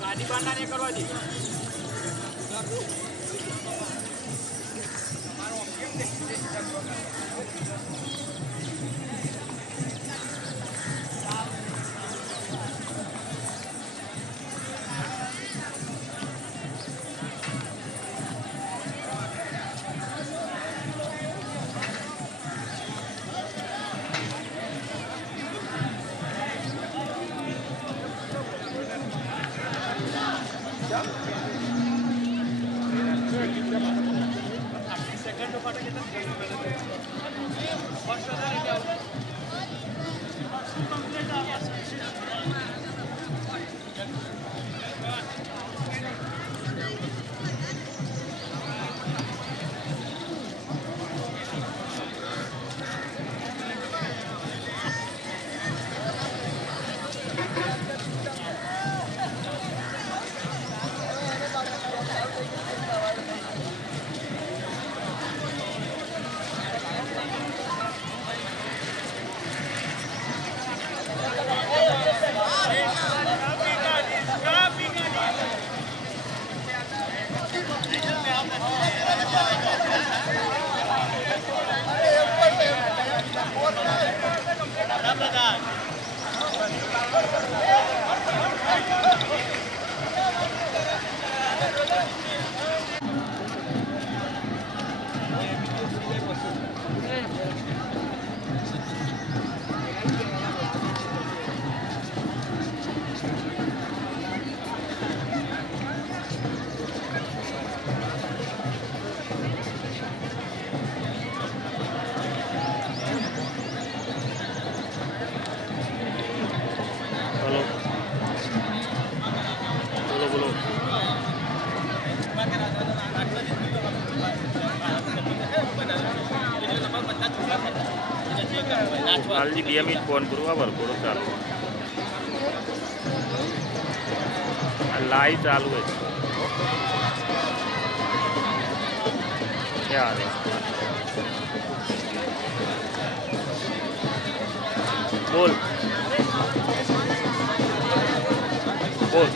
गाड़ी बांधना नहीं करवा दी जी 2 मिनिट फोन करूँ भरपूर चालू लाइव चालू है क्या बोल बोल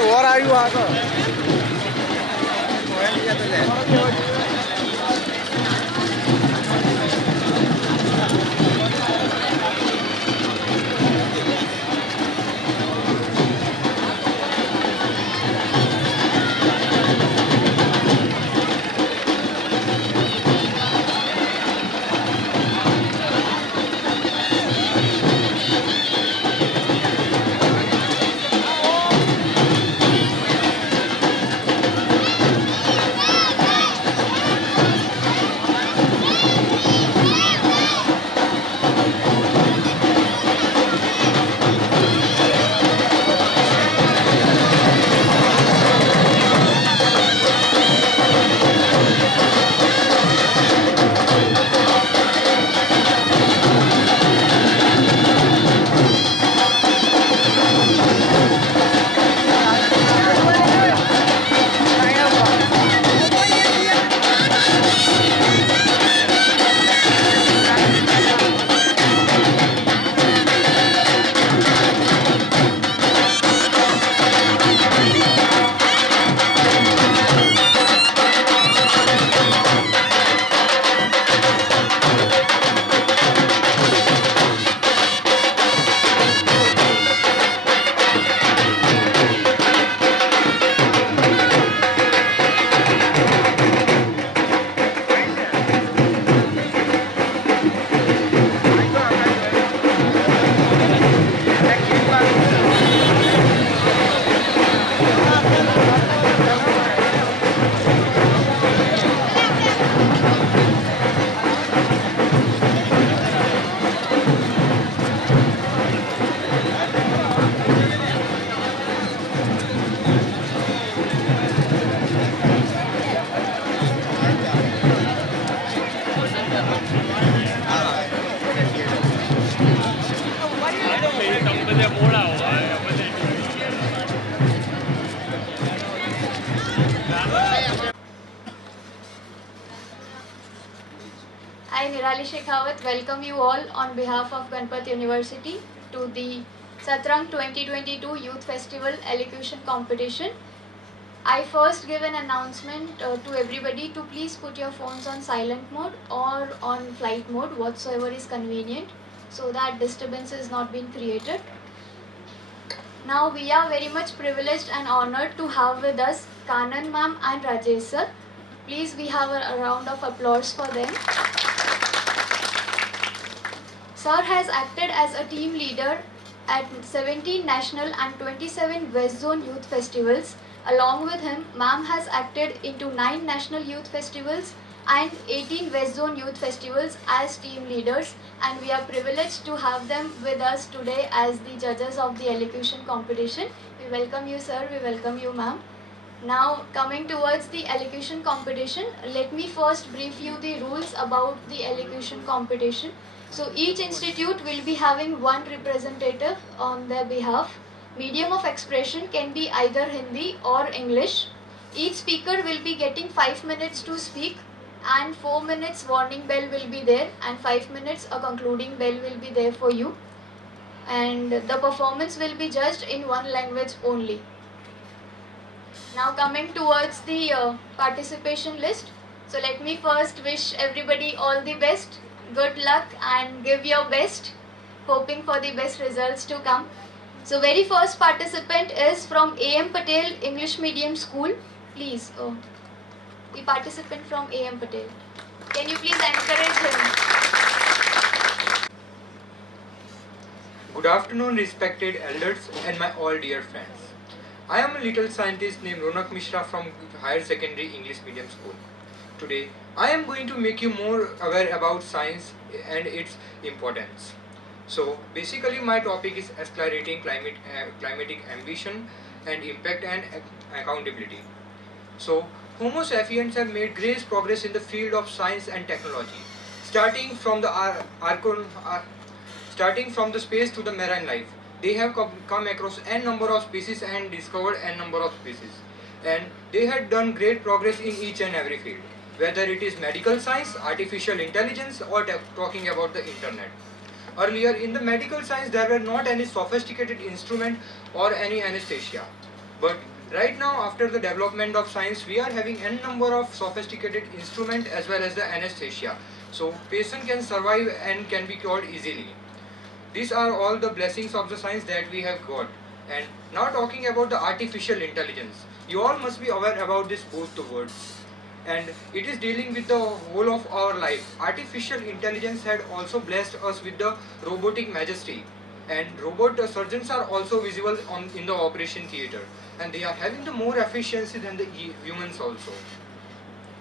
और आयु आगे Welcome you all on behalf of Ganpat University to the Satrang 2022 Youth Festival Elocution Competition. I first give an announcement to everybody to please put your phones on silent mode or on flight mode, whatsoever is convenient, so that disturbance is not being created. Now we are very much privileged and honored to have with us Kanan ma'am and Rajesh sir. Please we have a round of applause for them. Sir has acted as a team leader at 17 national and 27 West Zone Youth Festivals. Along with him, ma'am has acted into 9 national youth festivals and 18 West Zone Youth Festivals as team leaders, and we are privileged to have them with us today as the judges of the Elocution Competition. We welcome you sir, we welcome you ma'am. Now coming towards the Elocution Competition, let me first brief you the rules about the Elocution Competition. So each institute will be having one representative on their behalf. Medium of expression can be either Hindi or English. Each speaker will be getting 5 minutes to speak, and 4 minutes warning bell will be there, and 5 minutes a concluding bell will be there for you. And the performance will be judged in one language only. Now coming towards the participation list. So let me first wish everybody all the best. Good luck and give your best, hoping for the best results to come. So very first participant is from A.M. Patel English Medium School. Please, the participant from A.M. Patel. Can you please encourage him? Good afternoon, respected elders and my all dear friends. I am a little scientist named Ronak Mishra from Higher Secondary English Medium School. Today, I am going to make you more aware about science and its importance. So, basically my topic is accelerating climatic ambition and impact and accountability. So, Homo sapiens have made great progress in the field of science and technology, starting from the space to the marine life. They have come across n number of species and discovered n number of species, and they had done great progress in each and every field, whether it is medical science, artificial intelligence, or talking about the internet. Earlier in the medical science there were not any sophisticated instrument or any anesthesia, But right now, after the development of science, we are having n number of sophisticated instruments as well as the anesthesia. So patient can survive and can be cured easily. These are all the blessings of the science that we have got. And now talking about the artificial intelligence, you all must be aware about this both the words. And it is dealing with the whole of our life. Artificial intelligence had also blessed us with the robotic majesty. And robot surgeons are also visible in the operation theatre. And they are having the more efficiency than the humans also.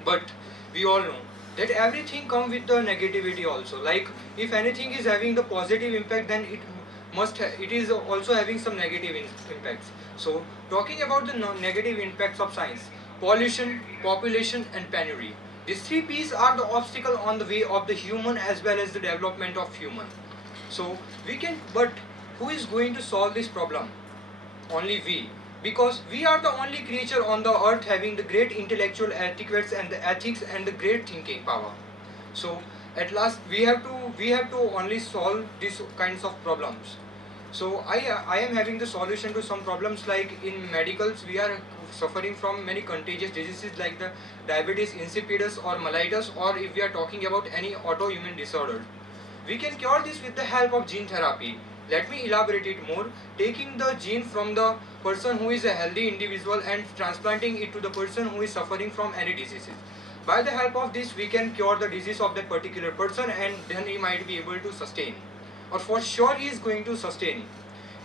But we all know that everything comes with the negativity also. Like if anything is having the positive impact, then it is also having some negative impacts. So talking about the negative impacts of science, pollution, population and penury. These three P's are the obstacle on the way of the human as well as the development of human. So but who is going to solve this problem? Only we. Because we are the only creature on the earth having the great intellectual etiquettes and the ethics and the great thinking power. So at last we have to only solve these kinds of problems. So I am having the solution to some problems. Like in medicals, we are suffering from many contagious diseases like the diabetes insipidus or mellitus, or if we are talking about any autoimmune disorder. We can cure this with the help of gene therapy. Let me elaborate it more. Taking the gene from the person who is a healthy individual and transplanting it to the person who is suffering from any diseases. By the help of this, we can cure the disease of that particular person, and then he might be able to sustain. Or for sure he is going to sustain.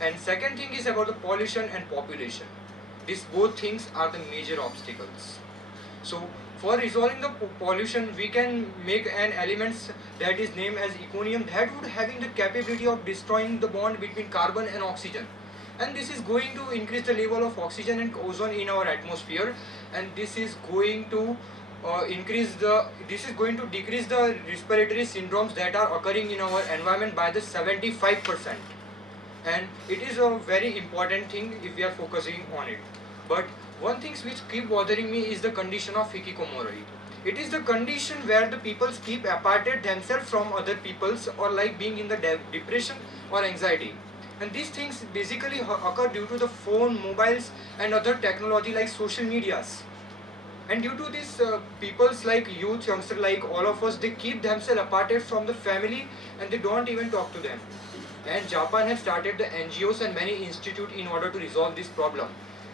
And second thing is about the pollution and population. These both things are the major obstacles. So for resolving the pollution, we can make an element that is named as econium, that would having the capability of destroying the bond between carbon and oxygen. And this is going to increase the level of oxygen and ozone in our atmosphere, and this is going to decrease the respiratory syndromes that are occurring in our environment by the 75%. And it is a very important thing if we are focusing on it. But one thing which keep bothering me is the condition of hikikomori. It is the condition where the peoples keep aparted themselves from other peoples, or like being in the depression or anxiety. And these things basically occur due to the phone, mobiles and other technology like social medias. And due to this, peoples like youth, youngsters like all of us, they keep themselves aparted from the family and they don't even talk to them. And Japan has started the NGOs and many institutes in order to resolve this problem.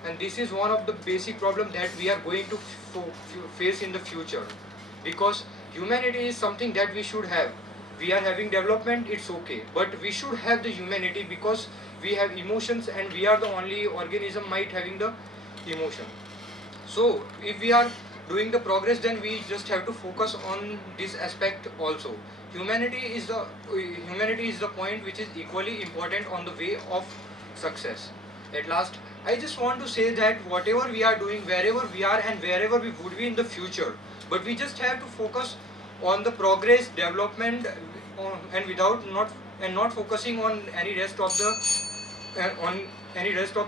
And this is one of the basic problems that we are going to face in the future. Because humanity is something that we should have. We are having development, it's okay. But we should have the humanity because we have emotions, and we are the only organism might having the emotion. So if we are doing the progress, then we just have to focus on this aspect also. Humanity is the point which is equally important on the way of success. At last, I just want to say that whatever we are doing, wherever we are and wherever we would be in the future, but we just have to focus on the progress, development, and not focusing on any rest of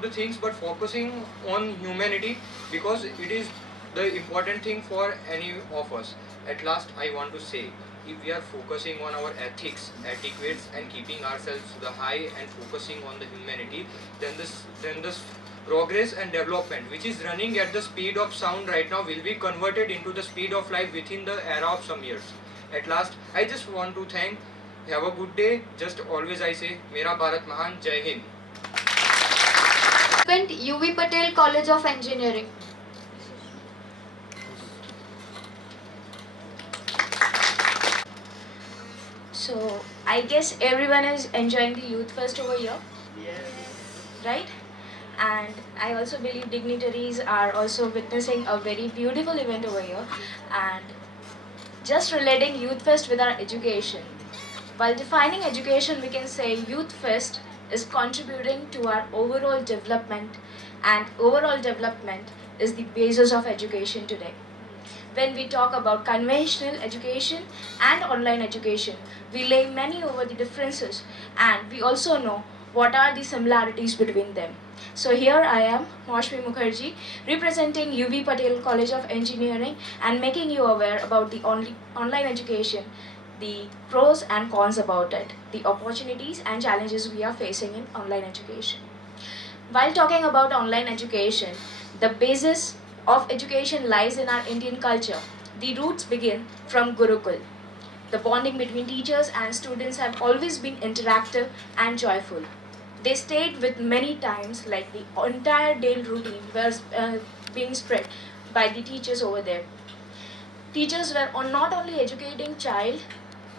the things, but focusing on humanity, because it is the important thing for any of us. At last, I want to say, if we are focusing on our ethics, etiquettes, and keeping ourselves to the high and focusing on the humanity, then this progress and development, which is running at the speed of sound right now, will be converted into the speed of light within the era of some years. At last, I just want to thank. Have a good day. Just always I say, Mera Bharat Mahan, Jai Hind. UV Patel College of Engineering. So I guess everyone is enjoying the Youth Fest over here, right? And I also believe dignitaries are also witnessing a very beautiful event over here, and just relating Youth Fest with our education. While defining education, we can say Youth Fest is contributing to our overall development, and overall development is the basis of education today. When we talk about conventional education and online education, we lay many over the differences, and we also know what are the similarities between them. So here I am, Maushmi Mukherjee, representing UV Patel College of Engineering and making you aware about the online education, the pros and cons about it, the opportunities and challenges we are facing in online education. While talking about online education, the basis of education lies in our Indian culture. The roots begin from Gurukul. The bonding between teachers and students have always been interactive and joyful. They stayed with many times, like the entire day routine was being spread by the teachers over there. Teachers were not only educating child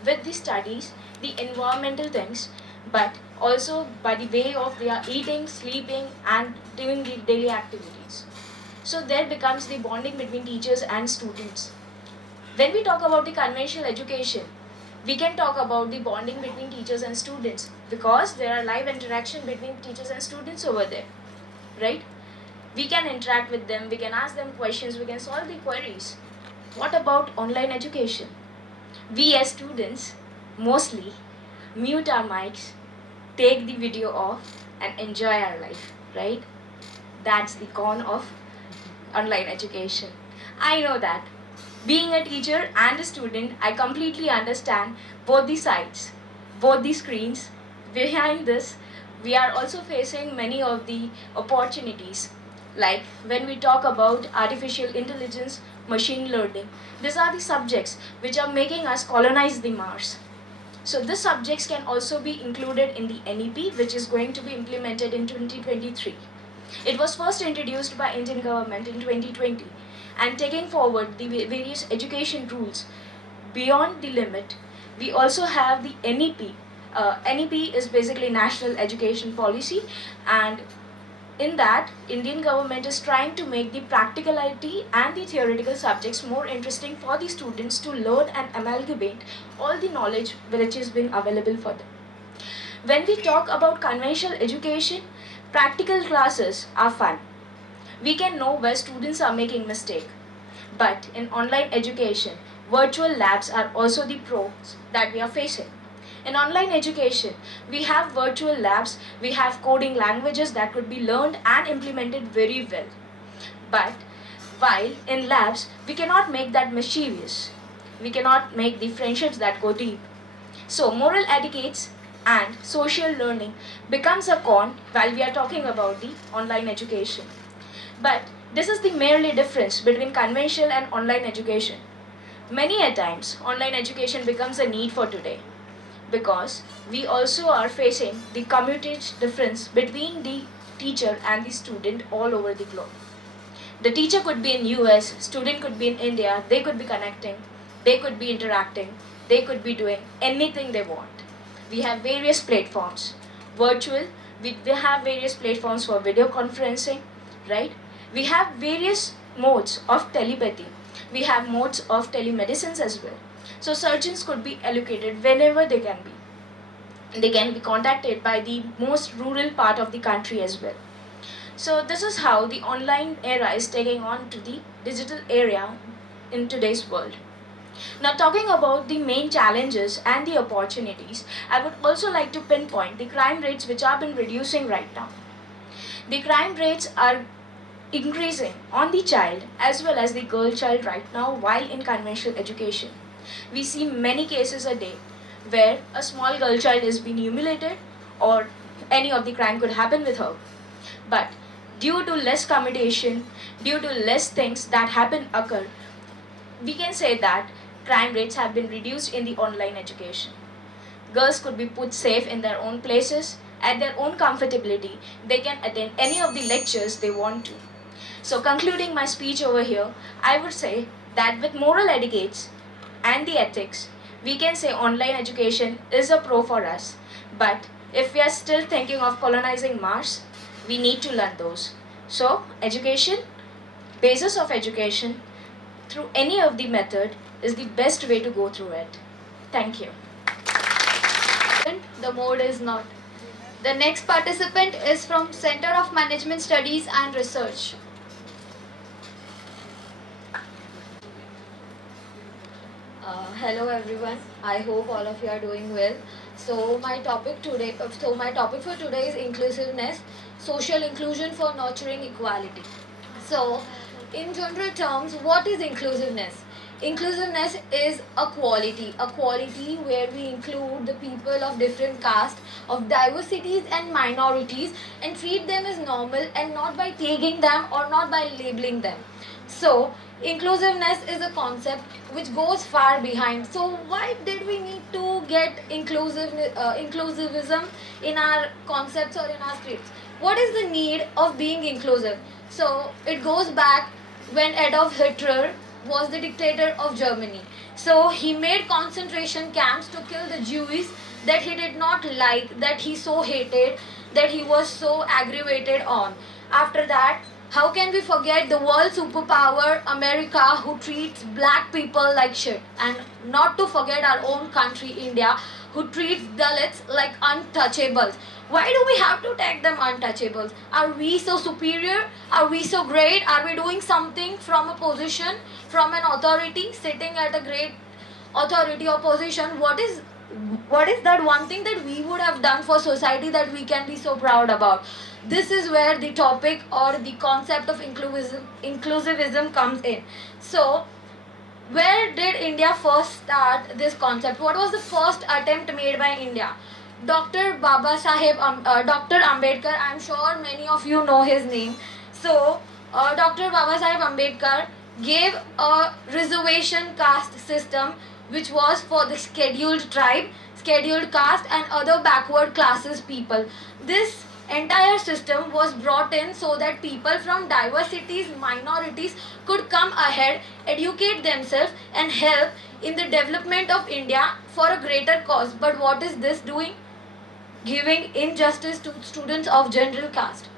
with the studies, the environmental things, but also by the way of their eating, sleeping, and doing the daily activities. So there becomes the bonding between teachers and students. When we talk about the conventional education, we can talk about the bonding between teachers and students because there are live interaction between teachers and students over there, right? We can interact with them, we can ask them questions, we can solve the queries. What about online education? We as students mostly mute our mics, take the video off, and enjoy our life, right? That's the con of online education. I know that. Being a teacher and a student, I completely understand both the sides, both the screens. Behind this, we are also facing many of the opportunities. Like when we talk about artificial intelligence, machine learning, these are the subjects which are making us colonize the Mars. So these subjects can also be included in the NEP, which is going to be implemented in 2023. It was first introduced by Indian government in 2020 and taking forward the various education rules beyond the limit. We also have the NEP. NEP is basically National Education Policy, and in that, Indian government is trying to make the practicality and the theoretical subjects more interesting for the students to learn and amalgamate all the knowledge which has been available for them. When we talk about conventional education, practical classes are fun. We can know where students are making mistake. But in online education, virtual labs are also the pros that we are facing. In online education, we have virtual labs, we have coding languages that could be learned and implemented very well. But while in labs, we cannot make that mischievous. We cannot make the friendships that go deep. So moral etiquettes and social learning becomes a con while we are talking about the online education. But this is the merely difference between conventional and online education. Many a times, online education becomes a need for today because we also are facing the commutage difference between the teacher and the student all over the globe. The teacher could be in US, student could be in India, they could be connecting, they could be interacting, they could be doing anything they want. We have various platforms. Virtual, we have various platforms for video conferencing, right? We have various modes of telepathy. We have modes of telemedicines as well. So surgeons could be allocated whenever they can be. They can be contacted by the most rural part of the country as well. So this is how the online era is taking on to the digital area in today's world. Now talking about the main challenges and the opportunities, I would also like to pinpoint the crime rates which have been reducing right now. The crime rates are increasing on the child as well as the girl child right now while in conventional education. We see many cases a day where a small girl child is being humiliated or any of the crime could happen with her. But due to less commutation, due to less things that occur, we can say that crime rates have been reduced in the online education. Girls could be put safe in their own places, at their own comfortability. They can attend any of the lectures they want to. So concluding my speech over here, I would say that with moral etiquettes and the ethics, we can say online education is a pro for us. But if we are still thinking of colonizing Mars, we need to learn those. So education, basis of education, through any of the method is the best way to go through it. Thank you. The mode is not. The next participant is from Center of Management Studies and Research. Hello everyone. I hope all of you are doing well. So my topic for today is inclusiveness, social inclusion for nurturing equality. So in general terms, what is inclusiveness? inclusiveness is a quality where we include the people of different caste, of diversities and minorities, and treat them as normal and not by tagging them or not by labeling them. So inclusiveness is a concept which goes far behind. So why did we need to get inclusivism in our concepts or in our scripts? What is the need of being inclusive? So it goes back when Adolf Hitler was the dictator of Germany. So he made concentration camps to kill the Jews that he did not like, that he so hated, that he was so aggravated on. After that, how can we forget the world superpower America, who treats black people like shit? And not to forget our own country India, who treats Dalits like untouchables. Why do we have to tag them untouchables? Are we so superior? Are we so great? Are we doing something from a position, from an authority, sitting at a great authority or position? What is that one thing that we would have done for society that we can be so proud about? This is where the topic or the concept of inclusivism comes in. So where did India first start this concept? What was the first attempt made by India? Dr. Ambedkar, I'm sure many of you know his name. So Dr. Baba Saheb Ambedkar gave a reservation caste system which was for the scheduled tribe, scheduled caste and other backward classes people. This entire system was brought in so that people from diversities, minorities could come ahead, educate themselves and help in the development of India for a greater cause. But what is this doing? Giving injustice to students of general caste.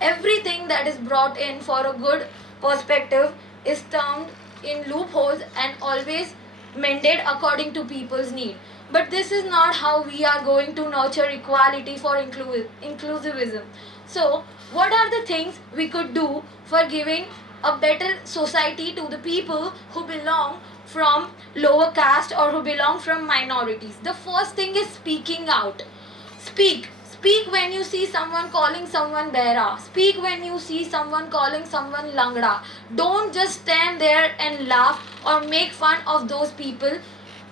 Everything that is brought in for a good perspective is turned in loopholes and always mended according to people's need. But this is not how we are going to nurture equality for inclusivism. So what are the things we could do for giving a better society to the people who belong from lower caste or who belong from minorities? The first thing is speaking out. Speak when you see someone calling someone Behra. Speak when you see someone calling someone Langda. Don't just stand there and laugh or make fun of those people,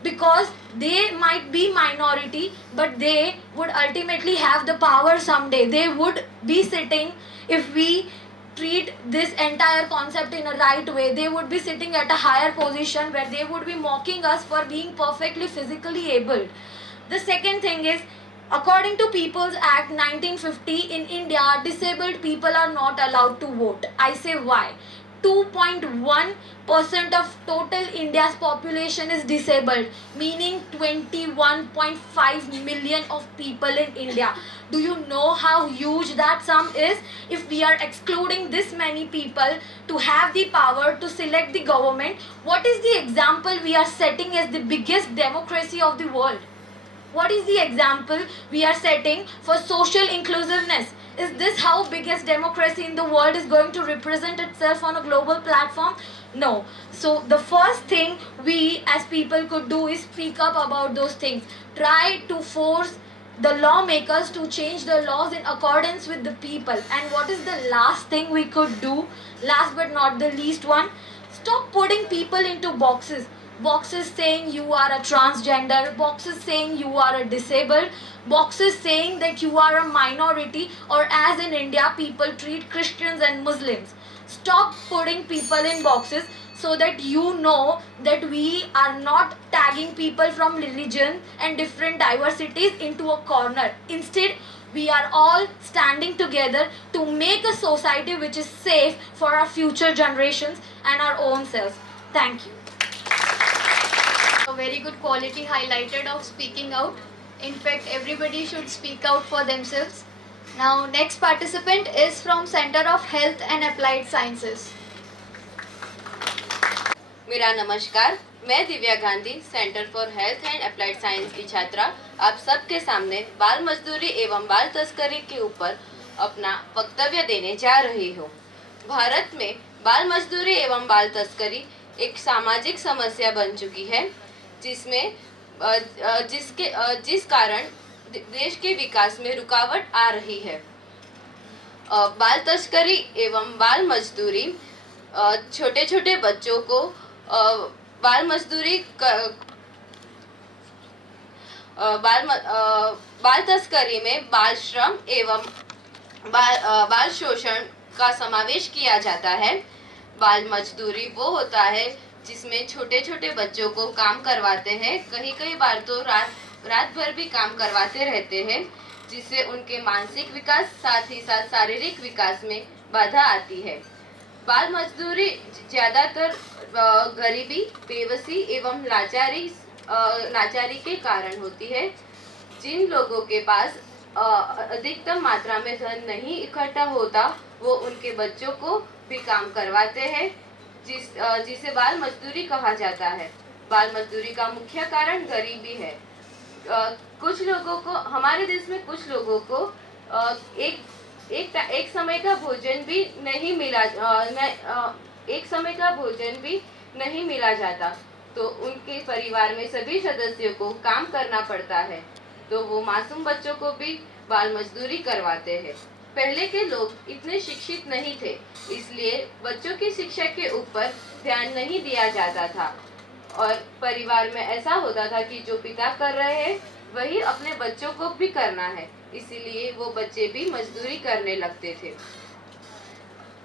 because they might be minority, but they would ultimately have the power someday. They would be sitting, if we treat this entire concept in a right way, they would be sitting at a higher position where they would be mocking us for being perfectly physically able. The second thing is, according to People's Act 1950 in India, disabled people are not allowed to vote. I say why? 2.1% of total India's population is disabled, meaning 21.5 million of people in India. Do you know how huge that sum is? If we are excluding this many people to have the power to select the government, what is the example we are setting as the biggest democracy of the world? What is the example we are setting for social inclusiveness? Is this how biggest democracy in the world is going to represent itself on a global platform? No. So the first thing we as people could do is speak up about those things. Try to force the lawmakers to change the laws in accordance with the people. And what is the last thing we could do? Last but not the least one, stop putting people into boxes. Boxes saying you are a transgender, boxes saying you are a disabled, boxes saying that you are a minority, or as in India people treat Christians and Muslims. Stop putting people in boxes so that you know that we are not tagging people from religion and different diversities into a corner. Instead, we are all standing together to make a society which is safe for our future generations and our own selves. Thank you. A very good quality highlighted of speaking out. In fact, everybody should speak out for themselves. Now, next participant is from Center of Health and Applied Sciences. मेरा नमस्कार, मैं Divya Gandhi centre for health and applied science की छात्रा आप सबके सामने बाल मजदूरी एवं बाल तस्करी के ऊपर अपना वक्तव्य देने जा रही हूँ। भारत में बाल मजदूरी एवं बाल तस्करी एक सामाजिक समस्या बन चुकी है, जिस कारण देश के विकास में रुकावट आ रही है। बाल तस्करी एवं बाल मजदूरी छोटे छोटे बच्चों को बाल मजदूरी बाल तस्करी में बाल श्रम एवं बाल शोषण का समावेश किया जाता है। बाल मजदूरी वो होता है जिसमें छोटे छोटे बच्चों को काम करवाते हैं, कई बार तो रात भर भी काम करवाते रहते हैं, जिससे उनके मानसिक विकास साथ ही साथ शारीरिक विकास में बाधा आती है। बाल मजदूरी ज्यादातर गरीबी, बेबसी एवं लाचारी के कारण होती है। जिन लोगों के पास अधिकतम मात्रा में धन नहीं इकट्ठा होता, वो उनके बच्चों को भी काम करवाते हैं, जिसे बाल मजदूरी कहा जाता है। बाल मजदूरी का मुख्य कारण गरीबी है। कुछ लोगों को, हमारे देश में कुछ लोगों को एक समय का भोजन भी नहीं मिला, एक समय का भोजन भी नहीं मिला जाता, तो उनके परिवार में सभी सदस्यों को काम करना पड़ता है, तो वो मासूम बच्चों को भी बाल मजदूरी करवाते हैं। पहले के लोग इतने शिक्षित नहीं थे, इसलिए बच्चों की शिक्षा के ऊपर ध्यान नहीं दिया जाता था, और परिवार में ऐसा होता था कि जो पिता कर रहे हैं वही अपने बच्चों को भी करना है, इसीलिए वो बच्चे भी मजदूरी करने लगते थे।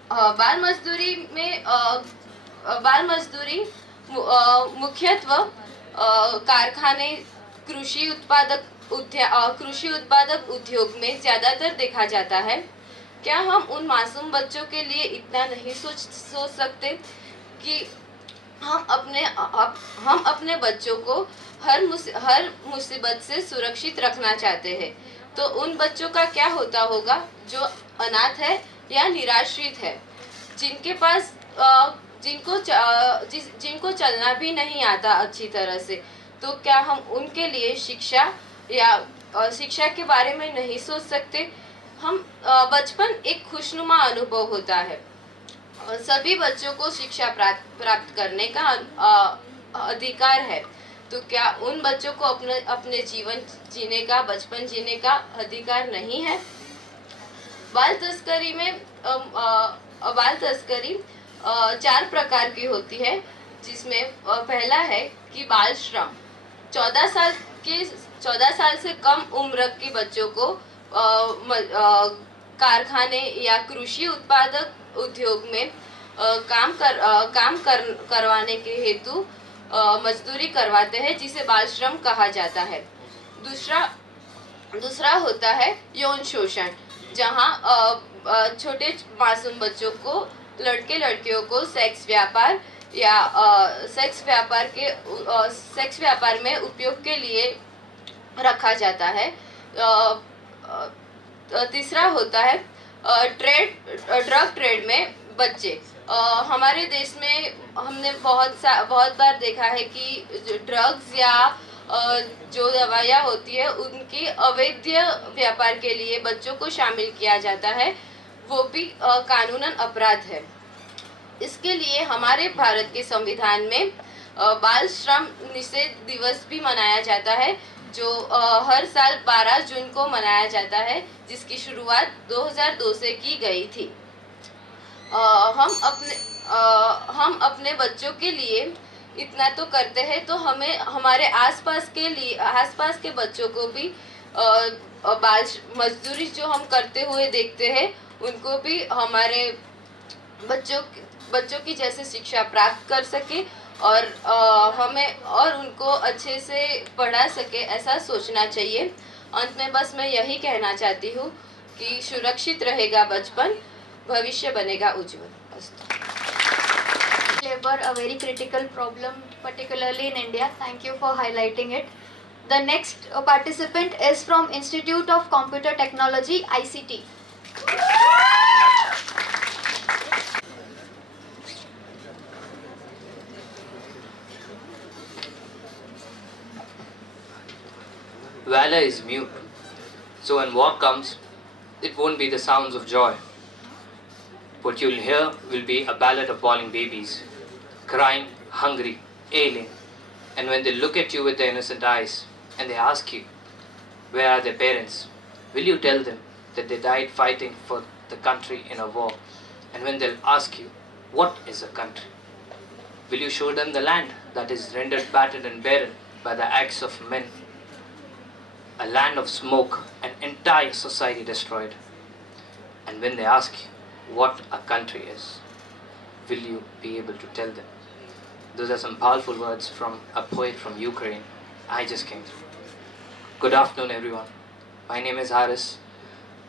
बाल मजदूरी मुख्यत्व कारखाने, कृषि उत्पादक उद्योग में ज्यादातर देखा जाता है। क्या हम उन मासूम बच्चों के लिए इतना नहीं सोच सकते कि हम अपने बच्चों को हर मुसीबत से सुरक्षित रखना चाहते हैं, तो उन बच्चों का क्या होता होगा जो अनाथ है या निराश्रित है, जिनके पास जिनको चलना भी नहीं आता अच्छी तरह से, तो क्या हम उनके लिए शिक्षा के बारे में नहीं सोच सकते? बचपन एक खुशनुमा अनुभव होता है, सभी बच्चों को शिक्षा प्राप्त करने का अधिकार है, तो क्या उन बच्चों को अपने जीवन जीने का, बचपन जीने का अधिकार नहीं है? बाल तस्करी 4 प्रकार की होती है, जिसमें पहला है कि बाल श्रम। 14 साल से कम उम्र के बच्चों को कारखाने या कृषि उत्पादक उद्योग में करवाने के हेतु मजदूरी करवाते हैं, जिसे बाल श्रम कहा जाता है। दूसरा होता है यौन शोषण, जहां छोटे मासूम बच्चों को, लड़के लड़कियों को सेक्स व्यापार में उपयोग के लिए रखा जाता है। तीसरा होता है ड्रग ट्रेड में बच्चे। हमारे देश में हमने बहुत बार देखा है कि ड्रग्स या जो दवाइयाँ होती है उनकी अवैध व्यापार के लिए बच्चों को शामिल किया जाता है, वो भी कानूनन अपराध है। इसके लिए हमारे भारत के संविधान में बाल श्रम निषेध दिवस भी मनाया जाता है, जो हर साल 12 जून को मनाया जाता है, जिसकी शुरुआत 2002 से की गई थी। हम अपने बच्चों के लिए इतना तो करते हैं, तो हमें हमारे आसपास के बच्चों को भी बाल मजदूरी जो हम करते हुए देखते हैं, उनको भी हमारे बच्चों की जैसे शिक्षा प्राप्त कर सके और हमें और उनको अच्छे से पढ़ा सके, ऐसा सोचना चाहिए। अंत में बस मैं यही कहना चाहती हूँ कि सुरक्षित रहेगा बचपन, भविष्य बनेगा उज्जवल। Labor, a very critical problem, particularly in India. Thank you for highlighting it. The next participant is from Institute of Computer Technology, ICT. Valor is mute, so when war comes, it won't be the sounds of joy. What you'll hear will be a ballad of bawling babies, crying, hungry, ailing, and when they look at you with their innocent eyes and they ask you, where are their parents, will you tell them that they died fighting for the country in a war? And when they'll ask you, what is a country? Will you show them the land that is rendered battered and barren by the axe of men? A land of smoke, an entire society destroyed. And when they ask you what a country is, will you be able to tell them? Those are some powerful words from a poet from Ukraine. I just came through. Good afternoon, everyone. My name is Haris,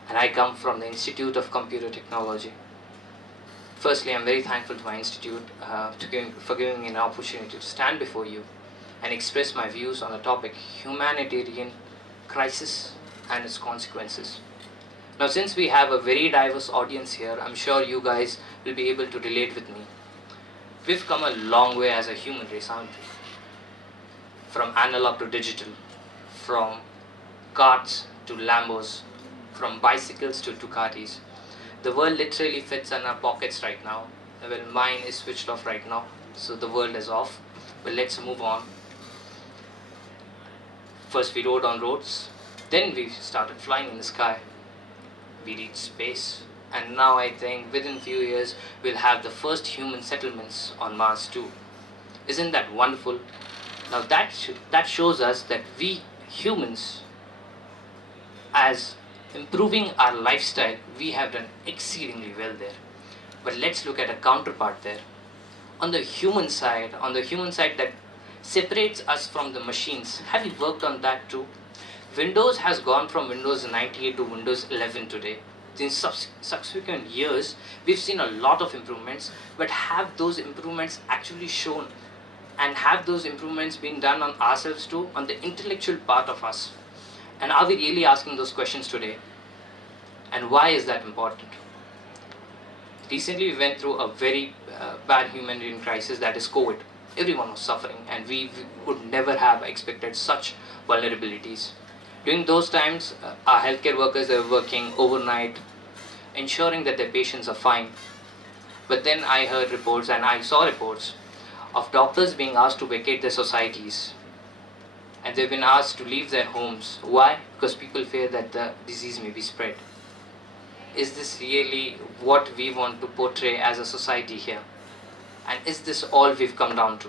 and I come from the Institute of Computer Technology. Firstly, I'm very thankful to my institute for giving me an opportunity to stand before you and express my views on the topic humanitarian crisis and its consequences. Now, since we have a very diverse audience here, I'm sure you guys will be able to relate with me. We've come a long way as a human race, haven't we? From analog to digital, from carts to Lambos, from bicycles to Ducatis. The world literally fits in our pockets right now. Well, mine is switched off right now, so the world is off. But let's move on. First we rode on roads, then we started flying in the sky. We reached space, and now I think within few years we'll have the first human settlements on Mars too. Isn't that wonderful? Now that shows us that we humans, as improving our lifestyle, we have done exceedingly well there. But let's look at a counterpart there. On the human side that separates us from the machines, have you worked on that too? Windows has gone from Windows 98 to Windows 11 today. In subsequent years, we've seen a lot of improvements, but have those improvements actually shown, and have those improvements been done on ourselves too, on the intellectual part of us? And are we really asking those questions today? And why is that important? Recently we went through a very bad humanitarian crisis, that is COVID. Everyone was suffering, and we would never have expected such vulnerabilities. During those times, our healthcare workers were working overnight, ensuring that their patients are fine. But then I heard reports, and I saw reports of doctors being asked to vacate their societies, and they've been asked to leave their homes. Why? Because people fear that the disease may be spread. Is this really what we want to portray as a society here? And is this all we've come down to?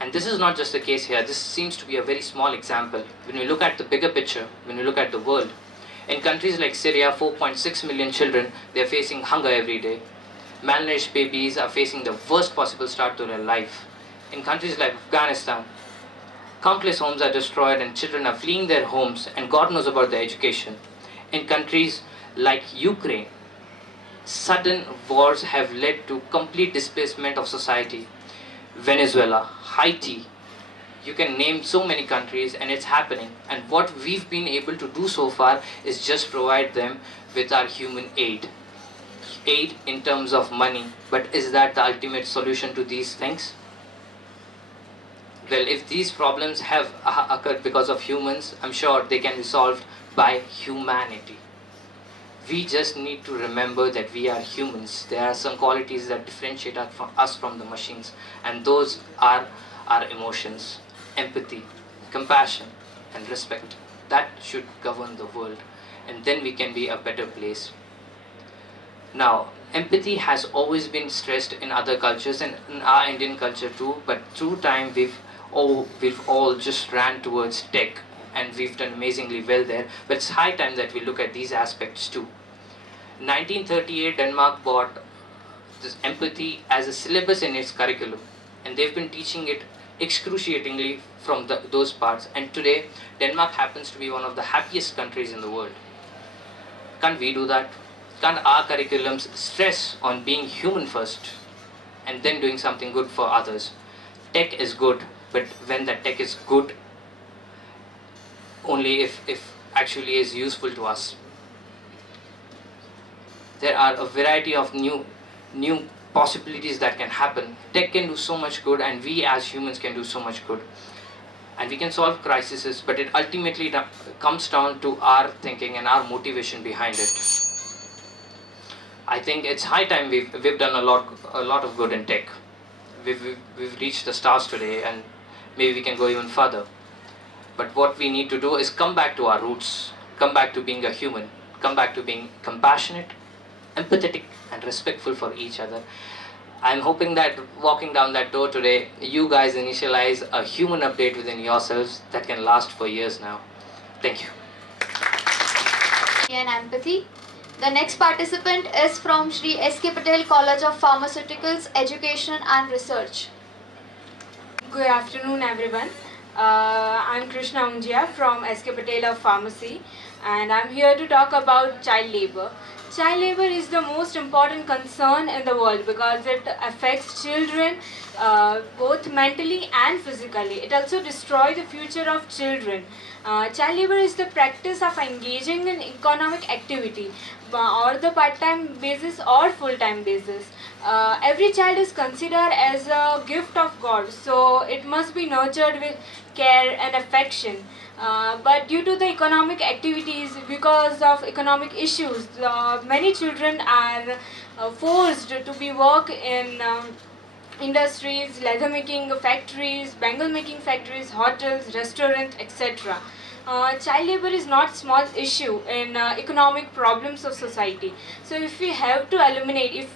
And this is not just the case here. This seems to be a very small example. When you look at the bigger picture, when you look at the world, in countries like Syria, 4.6 million children, they are facing hunger every day. Malnourished babies are facing the worst possible start to their life. In countries like Afghanistan, countless homes are destroyed and children are fleeing their homes, and God knows about their education. In countries like Ukraine, sudden wars have led to complete displacement of society. Venezuela, Haiti, you can name so many countries, and it's happening. And what we've been able to do so far is just provide them with our human aid. Aid in terms of money, but is that the ultimate solution to these things? Well, if these problems have occurred because of humans, I'm sure they can be solved by humanity. We just need to remember that we are humans. There are some qualities that differentiate us from the machines, and those are our emotions, empathy, compassion, and respect. That should govern the world, and then we can be a better place. Now, empathy has always been stressed in other cultures and in our Indian culture too, but through time we've all just ran towards tech, and we've done amazingly well there. But it's high time that we look at these aspects too. 1938, Denmark brought this empathy as a syllabus in its curriculum, and they've been teaching it excruciatingly from those parts. And today, Denmark happens to be one of the happiest countries in the world. Can't we do that? Can't our curriculums stress on being human first and then doing something good for others? Tech is good, but when the tech is good, only if actually is useful to us. There are a variety of new possibilities that can happen. Tech can do so much good, and we as humans can do so much good. And we can solve crises, but it ultimately comes down to our thinking and our motivation behind it. I think it's high time we've done a lot of good in tech. We've reached the stars today, and maybe we can go even further. But what we need to do is come back to our roots, come back to being a human, come back to being compassionate, empathetic, and respectful for each other. I'm hoping that walking down that door today, you guys initialize a human update within yourselves that can last for years now. Thank you. And empathy. The next participant is from Shri S.K. Patel College of Pharmaceuticals, Education and Research. Good afternoon, everyone. I'm Krishna Unjia from SK Patel of Pharmacy, and I'm here to talk about child labor. Child labor is the most important concern in the world because it affects children both mentally and physically. It also destroys the future of children. Child labor is the practice of engaging in economic activity or the part-time basis or full-time basis. Every child is considered as a gift of God, so it must be nurtured with care and affection. But due to the economic activities, because of economic issues, many children are forced to be work in industries, leather making factories, bangle making factories, hotels, restaurants, etc. Child labor is not small issue in economic problems of society. So if we have to eliminate,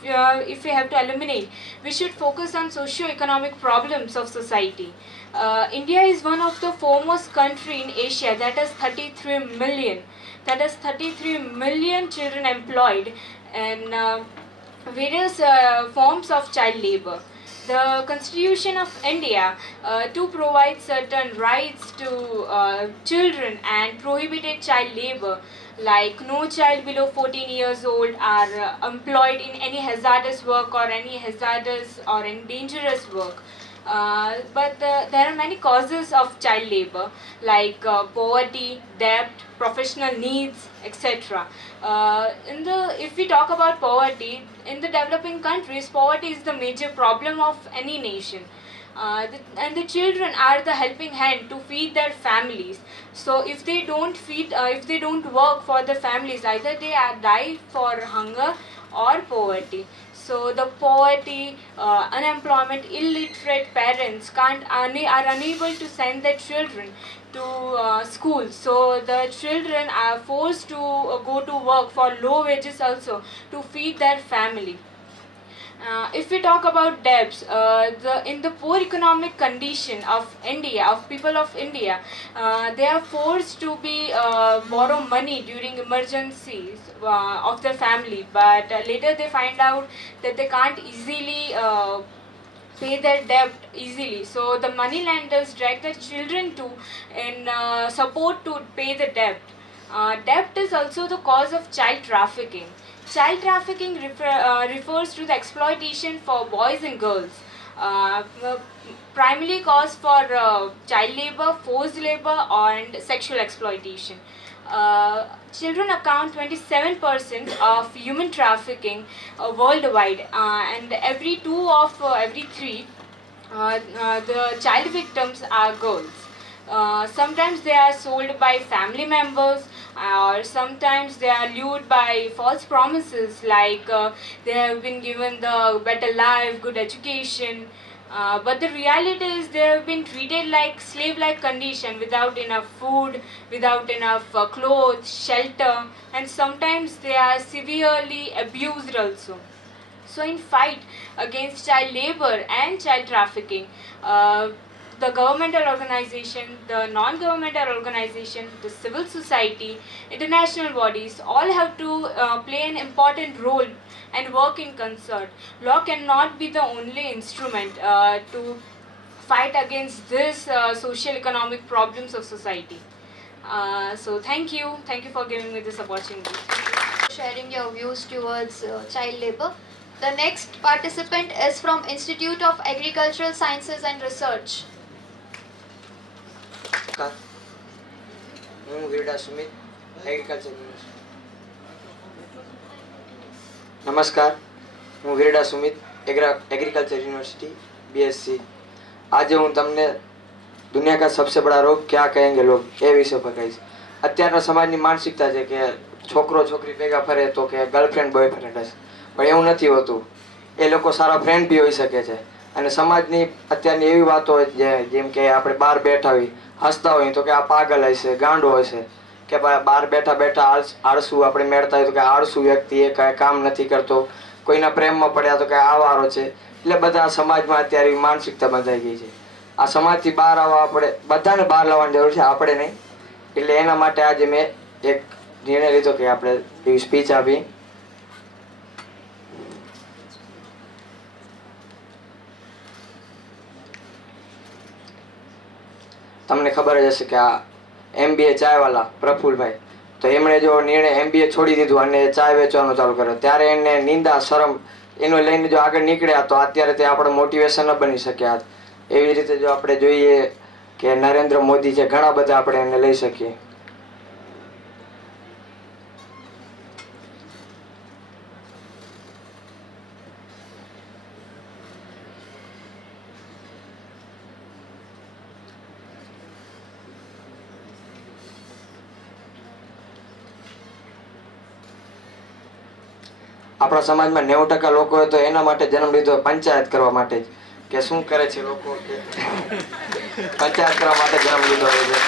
we should focus on socio-economic problems of society. India is one of the foremost country in Asia that has 33 million. That has 33 million children employed in various forms of child labor. The Constitution of India to provide certain rights to children and prohibited child labor, like no child below 14 years old are employed in any hazardous work or any hazardous or any dangerous work. But there are many causes of child labor like poverty, debt, professional needs, etc. If we talk about poverty, in the developing countries, poverty is the major problem of any nation. And the children are the helping hand to feed their families. So if they don't work for the families, either they die for hunger or poverty. So the poverty, unemployment, illiterate parents are unable to send their children to school. So the children are forced to go to work for low wages also to feed their family. If we talk about debts, in the poor economic condition of India, of people of India, they are forced to borrow money during emergencies of their family, but later they find out that they can't easily pay their debt easily. So the money lenders drag their children in support to pay the debt. Debt is also the cause of child trafficking. Child trafficking refers to the exploitation for boys and girls, primarily caused for child labor, forced labor, and sexual exploitation. Children account 27% of human trafficking worldwide, and every 2 of every 3 the child victims are girls. Sometimes they are sold by family members, or sometimes they are lured by false promises like they have been given the better life, good education, but the reality is they have been treated like slave-like condition, without enough food, without enough clothes, shelter, and sometimes they are severely abused also. So in fight against child labor and child trafficking, the governmental organization, the non-governmental organization, the civil society, international bodies all have to play an important role and work in concert. Law cannot be the only instrument to fight against this social economic problems of society. So thank you for giving me this opportunity. Sharing your views towards child labor. The next participant is from Institute of Agricultural Sciences and Research. હું વીરડા Sumit agriculture university. નમસ્કાર, હું વીરડા Sumit agriculture university BSc. આજે હું તમને દુનિયા કા સબસે બડા રોગ ક્યા કહેંગે લોગ એ વિષય પર કહીશ. અત્યારના સમાજની માનસિકતા છે કે છોકરો છોકરી ભેગા ફરે તો કે ગર્લફ્રેન્ડ બોયફ્રેન્ડ હશે, પણ એવું નથી હોતું. એ લોકો સારા ફ્રેન્ડ બી હોઈ શકે છે. અને સમાજની અત્યારની એવી વાતો હોય જેમ કે આપણે બહાર બેઠા હોય હસતા હોય તો કે આ પાગલ હશે, ગાંડો હશે, કે બહાર બેઠા બેઠા આળસુ આપણે મેળતા હોય તો કે આળસુ વ્યક્તિ એ કાંઈ કામ નથી કરતો, કોઈના પ્રેમમાં પડ્યા તો કે આ વારો છે. એટલે બધા સમાજમાં અત્યારે એવી માનસિકતા બંધાઈ ગઈ છે. આ સમાજથી બહાર આવવા આપણે બધાને બહાર લાવવાની જરૂર છે, આપણે નહીં. એટલે એના માટે આજે મેં એક નિર્ણય લીધો કે આપણે એવી સ્પીચ આપી. તમને ખબર જ હશે કે આ MBA ચાયવાલા પ્રફુલભાઈ, તો એમણે જો નિર્ણય MBA છોડી દીધું અને ચાય વેચવાનું ચાલુ કર્યો, ત્યારે એને નિંદા શરમ એનો લઈને જો આગળ નીકળ્યા તો અત્યારે તે આપણે મોટિવેશન ન બની શક્યા. એવી રીતે જો આપણે જોઈએ કે નરેન્દ્ર મોદી છે, ઘણા બધા આપણે એને લઈ શકીએ. આપણા સમાજમાં 90% લોકો તો એના માટે જન્મ લીધો પંચાયત કરવા માટે જ, કે શું કરે છે લોકો કે પંચાયત કરવા માટે જન્મ લીધો હોય છે.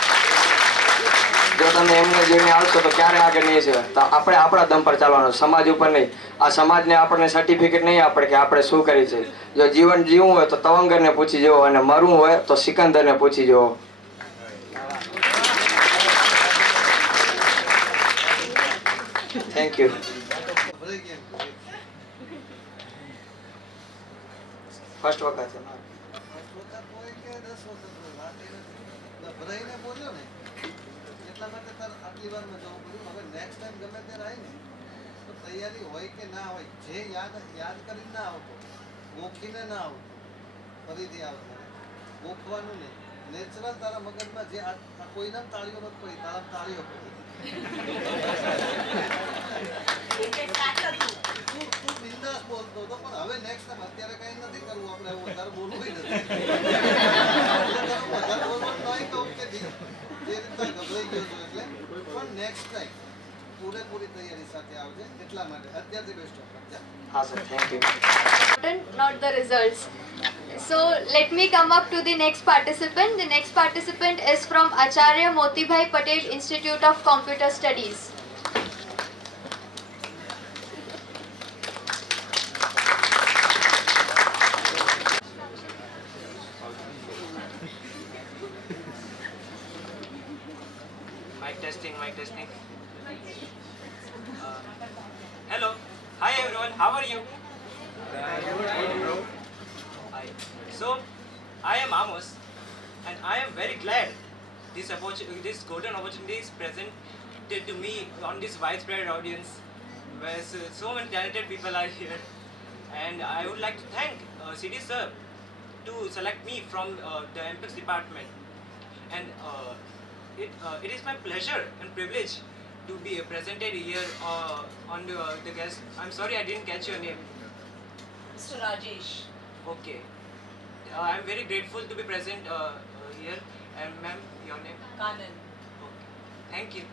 જો તમે એમને જોઈને આવશો તો ક્યારે આગળ નહીં છે. તો આપણે આપણા દમ પર ચાલવાનું, સમાજ ઉપર નહીં. આ સમાજને આપણને સર્ટિફિકેટ નહીં આપે કે આપણે શું કરી છે. જો જીવન જીવવું હોય તો તવંગરને પૂછી જવો, અને મરવું હોય તો સિકંદરને પૂછી જવો. Thank you. ફર્સ્ટ વખત છે મારે. એટલા માટે તાર આટલી વારમાં જવું પડ્યું. હવે નેક્સ્ટ ટાઈમ ગમે ત્યારે આવી ને તો તૈયારી હોય કે ના હોય, જે યાદ કરીને ના આવતો, ગોખીને ના આવતો, ફરીથી આવતો, ગોખવાનું નહીં. નેચરલ તારા મગજમાં જે કોઈના તાળીઓ નથી પડી, તારા તાળીઓ પડી. તું બિંદાસ બોલતો હતો, પણ હવે નેક્સ્ટ ટાઈમ અત્યારે કઈ નથી કરવું. આપણે વધારે બોલવું નથી. વધારે બોલવાનું નહીં કહું કે જે રીતના ગભરાઈ ગયો છું એટલે, પણ નેક્સ્ટ ટાઈમ પૂરેપૂરી તૈયારી સાથે આવજે. એટલા માટે અત્યારથી બેસ્ટ ઓફ લક. હા sir, thank you. Not the results. So let me come up to the next participant. The next participant is from Acharya Motibhai Patel Institute of Computer Studies. Mic testing. Hello. Hi everyone. How are you? Hi. So, I am Amos, and I am very glad this golden opportunity is presented to me on this widespread audience, where so many talented people are here, and I would like to thank CD sir to select me from the MPEX department, and it is my pleasure and privilege to be presented here on the guest. I'm sorry I didn't catch your name. Mr. Rajesh. Okay. I'm very grateful to be present here. And ma'am, your name? Kanan. Okay. Thank you.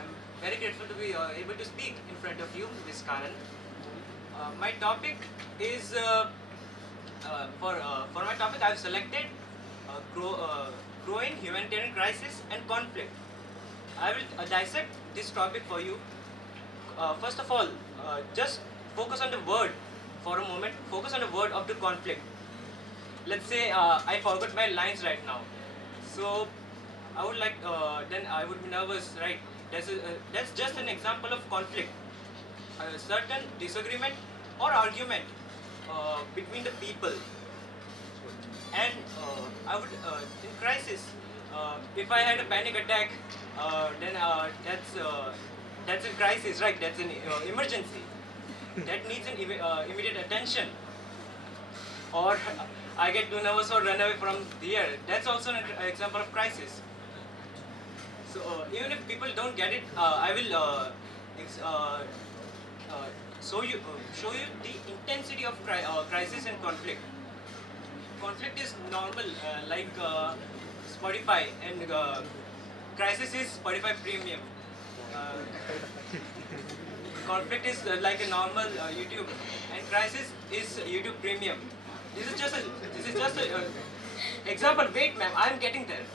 I'm very grateful to be able to speak in front of you, Ms. Kanan. My topic is for my topic I've selected growing humanitarian crisis and conflict. I will dissect this topic for you. First of all, just focus on the word for a moment. Focus on the word of the conflict. Let's say I forgot my lines right now. So I would like, then I would be nervous, right? That's just an example of conflict. A certain disagreement or argument between the people. And I would, in crisis, if I had a panic attack, then that's a crisis, right? That's an emergency that needs an immediate attention. Or I get too nervous or run away from here. That's also an example of crisis. So even if people don't get it, I will show you the intensity of crisis and conflict. Conflict is normal, like Spotify, and crisis is Spotify Premium. Conflict is like a normal YouTube, and crisis is YouTube Premium. This is just a example. Wait, ma'am, I am getting there.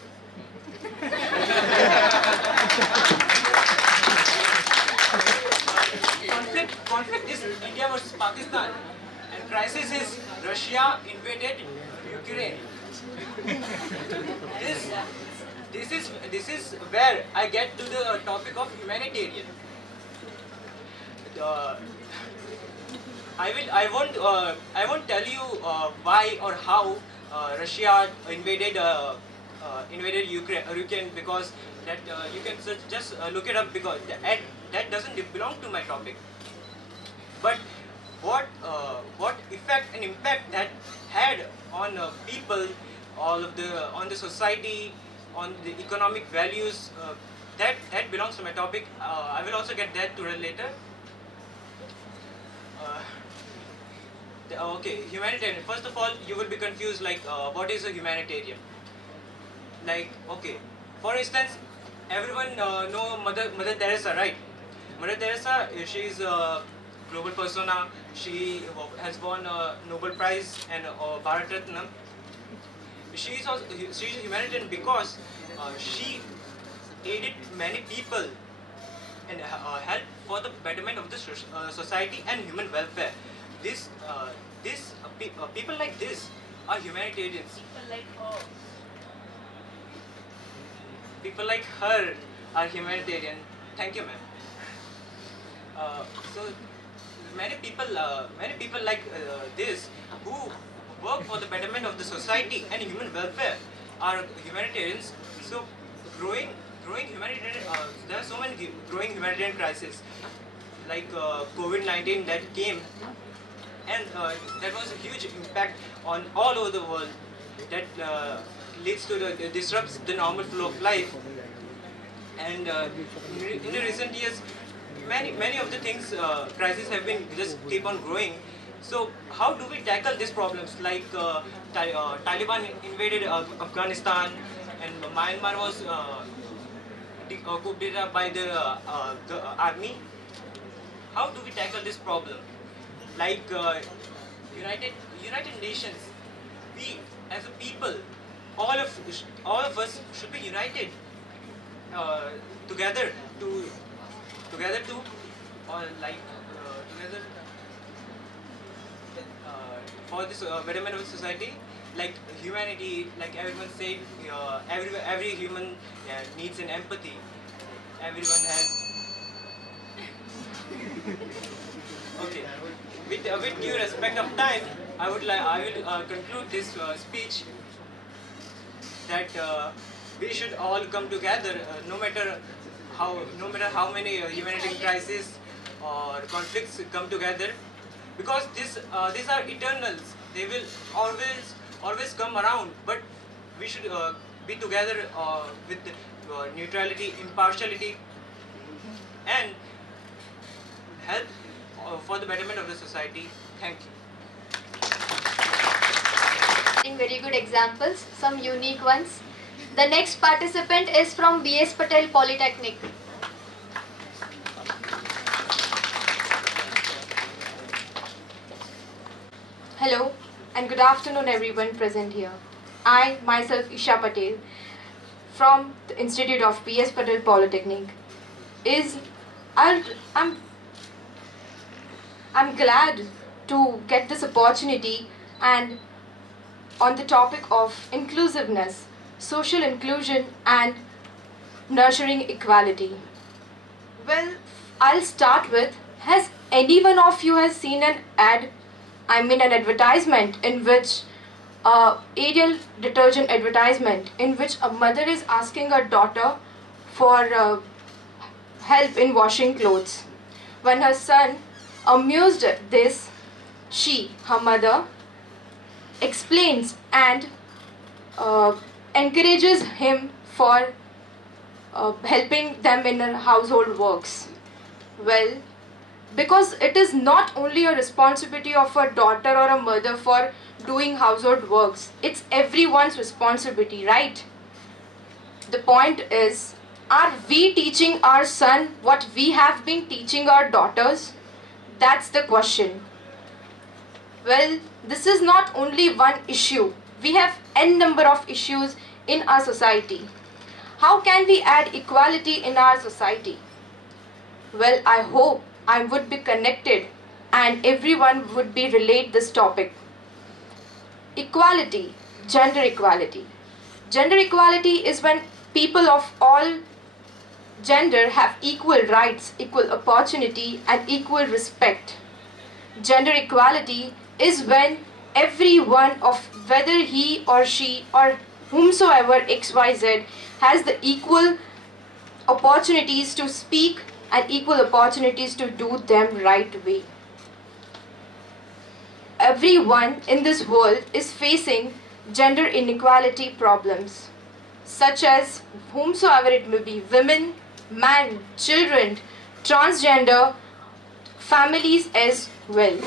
Conflict is India versus Pakistan, and crisis is Russia invaded Ukraine. This is where I get to the topic of humanitarian. Uh, I won't tell you why or how Russia invaded Ukraine, because that you can just look it up, because that doesn't belong to my topic. But what effect and impact that had on people, on the society, on the economic values, that belongs to my topic. I will also get that to it later. Okay, humanitarian. First of all, you will be confused, like what is a humanitarian? Like, okay, for instance, everyone know Mother Teresa, right? Mother Teresa, she is a global persona. She has won a Nobel Prize and Bharat Ratna. She is a humanitarian because she aided many people and helped for the betterment of the society and human welfare. People like this are humanitarians. People like her are humanitarian. Thank you, ma'am. So many people like this, who work for the betterment of the society and human welfare, are humanitarians. So growing humanitarian, there are so many growing humanitarian crises, like COVID-19 that came, and that was a huge impact on all over the world. That leads to disrupts the normal flow of life. And in the recent years, many of the things, crises have been just keep on growing. So how do we tackle these problems? Like Taliban invaded Afghanistan, and Myanmar was coup d'etat by the army. How do we tackle this problem? Like United Nations, we as a people, all of us should be united together to together for this betterment of society. Like humanity, like everyone said, every human needs an empathy. Everyone has. Okay. With due respect of time, I will conclude this speech that we should all come together, no matter how many humanitarian crises or conflicts come together, because these are eternals. They will always come around, but we should be together with neutrality, impartiality, and help for the betterment of the society. Thank you. In very good examples, some unique ones. The next participant is from B.S. Patel Polytechnic. Hello and good afternoon everyone present here. I myself Isha Patel from the Institute of B.S. Patel Polytechnic I'm glad to get this opportunity and on the topic of inclusiveness, social inclusion and nurturing equality. Well, I'll start with, has any one of you has seen an an advertisement in which Ariel detergent advertisement in which a mother is asking her daughter for help in washing clothes. When her son amused at this, her mother, explains and encourages him for helping them in their household works. Well, because it is not only a responsibility of a daughter or a mother for doing household works, it's everyone's responsibility, right? The point is, are we teaching our son what we have been teaching our daughters? That's the question. Well, this is not only one issue. We have n number of issues in our society. How can we add equality in our society? Well, I hope I would be connected and everyone would be relate this topic. Equality, gender equality. Gender equality is when people of all gender have equal rights, equal opportunity, and equal respect. Gender equality is when everyone of whether he or she or whomsoever XYZ has the equal opportunities to speak and equal opportunities to do them right way. Everyone in this world is facing gender inequality problems, such as whomsoever it may be, women, man, children, transgender, families as well.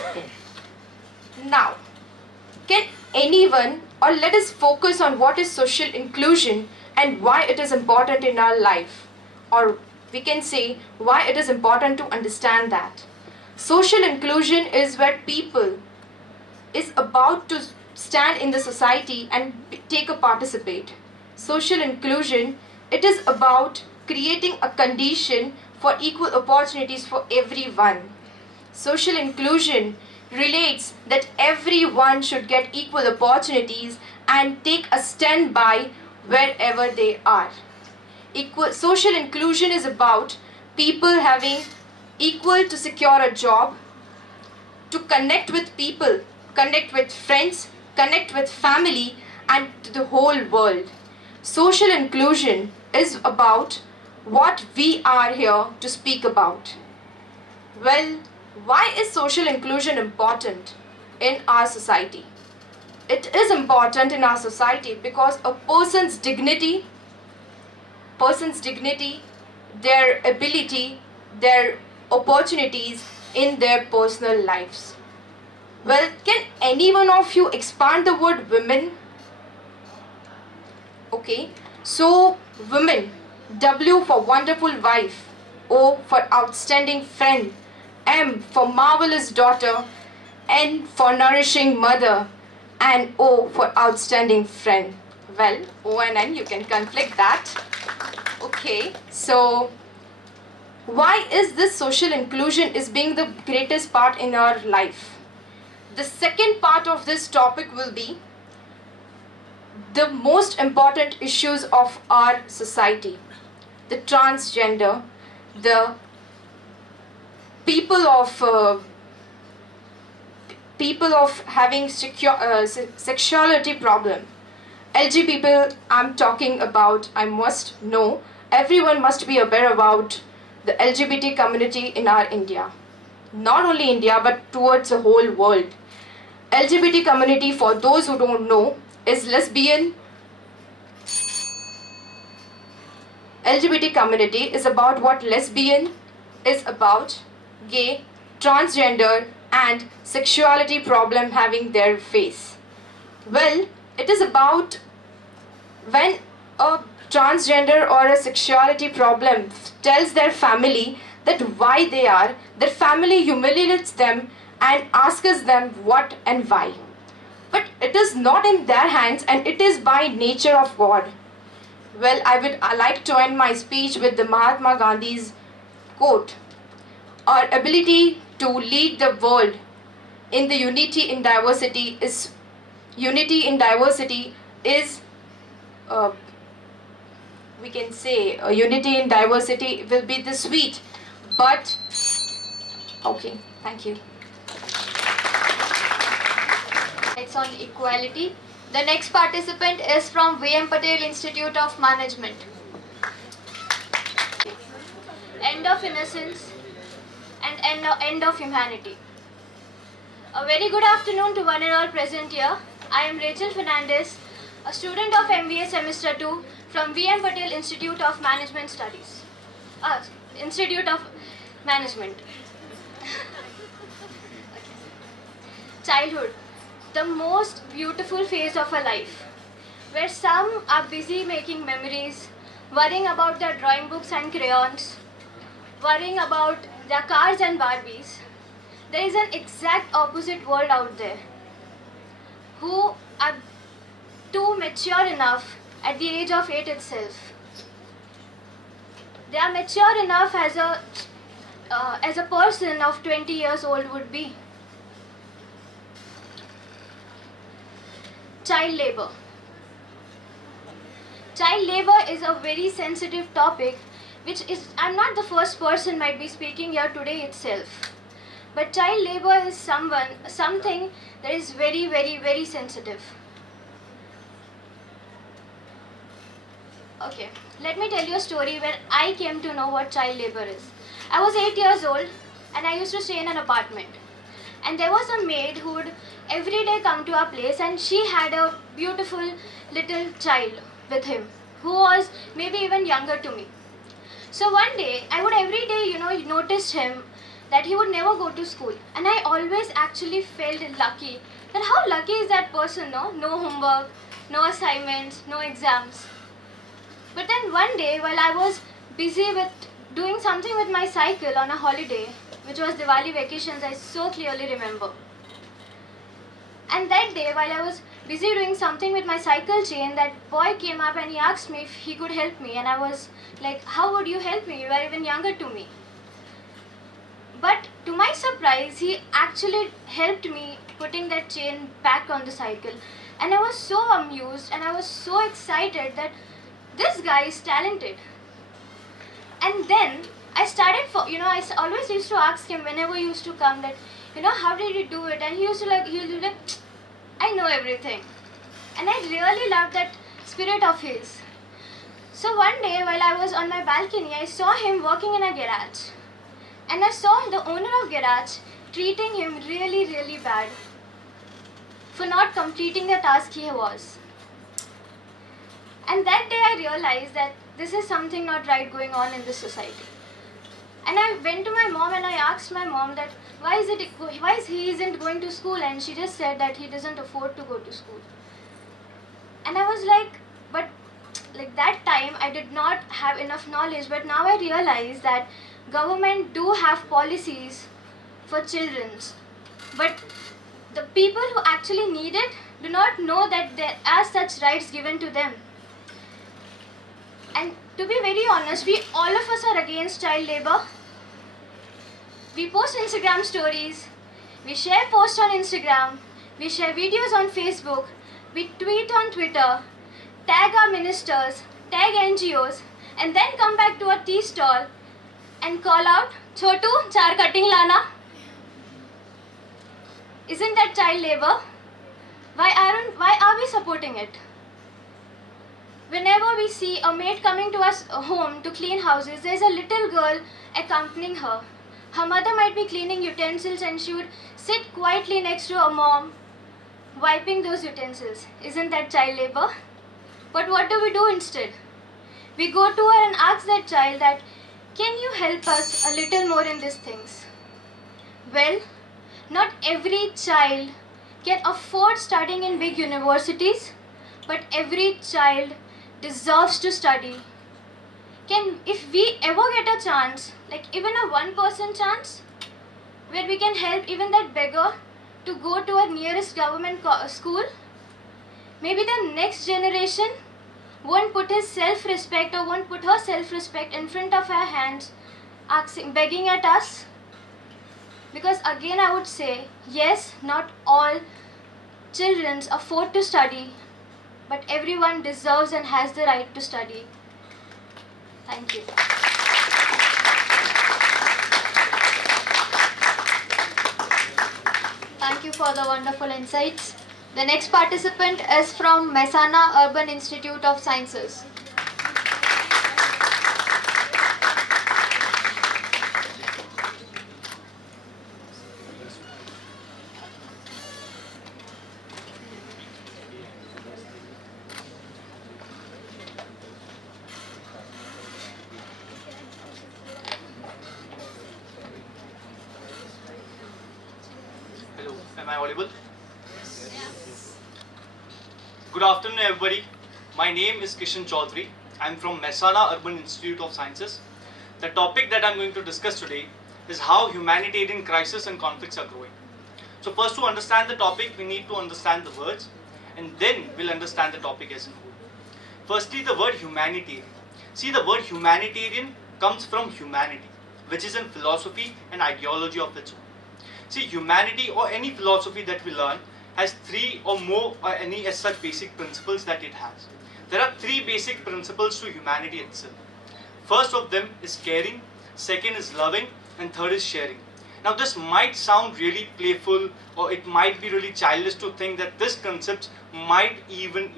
Now, can anyone, or let us focus on what is social inclusion and why it is important in our life, or we can say why it is important to understand that. Social inclusion is where people is about to stand in the society and take a participate. Social inclusion, it is about creating a condition for equal opportunities for everyone. Social inclusion relates that everyone should get equal opportunities and take a stand by wherever they are. Social inclusion is about people having equal to secure a job, to connect with people, connect with friends, connect with family, and to the whole world. Social inclusion is about what we are here to speak about. Well, why is social inclusion important in our society? It is important in our society because a person's dignity, their ability, their opportunities in their personal lives. Well, can any one of you expand the word women? Okay, so women, W for wonderful wife, O for outstanding friend, M for marvelous daughter, N for nourishing mother, and O for outstanding friend. Well, O and N, you can conflict that. Okay, so why is this social inclusion is being the greatest part in our life? The second part of this topic will be the most important issues of our society. The transgender, the people of having sexuality problem. LG people I'm talking about, I must know, everyone must be aware about the LGBT community in our India. Not only India, but towards the whole world. LGBT community, for those who don't know, is lesbian. LGBT community is about what lesbian is about, gay, transgender, and sexuality problem having their face. Well, it is about when a transgender or a sexuality problem tells their family that why they are, their family humiliates them and asks them what and why. But it is not in their hands and it is by nature of God. Well, I like to end my speech with the Mahatma Gandhi's quote. Our ability to lead the world in the unity in diversity is we can say unity in diversity will be the sweet, but okay, thank you. It's on equality. The next participant is from VM Patel Institute of Management. End of innocence and end of humanity. A very good afternoon to one and all present here. I am Rachel Fernandez, a student of MBA Semester 2 from VM Patel Institute of Management Studies. Institute of Management. Childhood, the most beautiful phase of a life, where some are busy making memories, worrying about their drawing books and crayons, worrying about their cars and Barbies. There is an exact opposite world out there, who are too mature enough at the age of 8 itself. They are mature enough as a as a person of 20 years old would be child labor. Child labor is a very sensitive topic, which is, I'm not the first person might be speaking here today itself. But child labor is something that is very, very, very sensitive. Okay, let me tell you a story where I came to know what child labor is. I was 8 years old and I used to stay in an apartment. And there was a maid who would every day come to our place, and she had a beautiful little child with him who was maybe even younger to me. So one day, I would every day, notice him that he would never go to school. And I always actually felt lucky. That how lucky is that person, no? No homework, no assignments, no exams. But then one day, while I was busy with doing something with my cycle on a holiday, which was Diwali vacations, I so clearly remember. And that day, while I was busy doing something with my cycle chain, that boy came up and he asked me if he could help me. And I was like, how would you help me? You are even younger to me. But to my surprise, he actually helped me putting that chain back on the cycle. And I was so amused and I was so excited that this guy is talented. And then I started, I always used to ask him whenever he used to come that, how did you do it? And he used to like, I know everything. And I really loved that spirit of his. So one day while I was on my balcony, I saw him working in a garage. And I saw the owner of garage treating him really, really bad for not completing the task he was. And that day I realized that this is something not right going on in this society. And I went to my mom and I asked my mom that why he isn't going to school, and she just said that he doesn't afford to go to school. And I was like, but like that time I did not have enough knowledge, but now I realize that government do have policies for children, but the people who actually need it do not know that there are such rights given to them. And to be very honest, all of us are against child labor. We post Instagram stories, we share posts on Instagram, we share videos on Facebook, we tweet on Twitter, tag our ministers, tag NGOs, and then come back to a tea stall and call out, Chotu, char cutting lana. Isn't that child labor? Why are we supporting it? Whenever we see a maid coming to us home to clean houses, there's a little girl accompanying her. Her mother might be cleaning utensils and she would sit quietly next to her mom, wiping those utensils. Isn't that child labor? But what do we do instead? We go to her and ask that child that, can you help us a little more in these things? Well, not every child can afford studying in big universities, but every child deserves to study. If we ever get a chance, like even a 1% chance, where we can help even that beggar to go to our nearest government school, maybe the next generation won't put his self-respect or won't put her self-respect in front of her hands, begging at us. Because again I would say, yes, not all children afford to study, but everyone deserves and has the right to study. Thank you. Thank you for the wonderful insights. The next participant is from Mehsana Urban Institute of Sciences. Hello, am I audible? Good afternoon everybody. My name is Kishan Chaudhary. I am from Mehsana Urban Institute of Sciences. The topic that I am going to discuss today is how humanitarian crises and conflicts are growing. So first, to understand the topic, we need to understand the words, and then we'll understand the topic as a whole. Firstly, the word humanitarian. See, the word humanitarian comes from humanity, which is in philosophy and ideology of its own. See, humanity or any philosophy that we learn has three or more or any as such basic principles that it has. There are three basic principles to humanity itself. First of them is caring, second is loving, and third is sharing. Now this might sound really playful, or it might be really childish to think that this concept might even,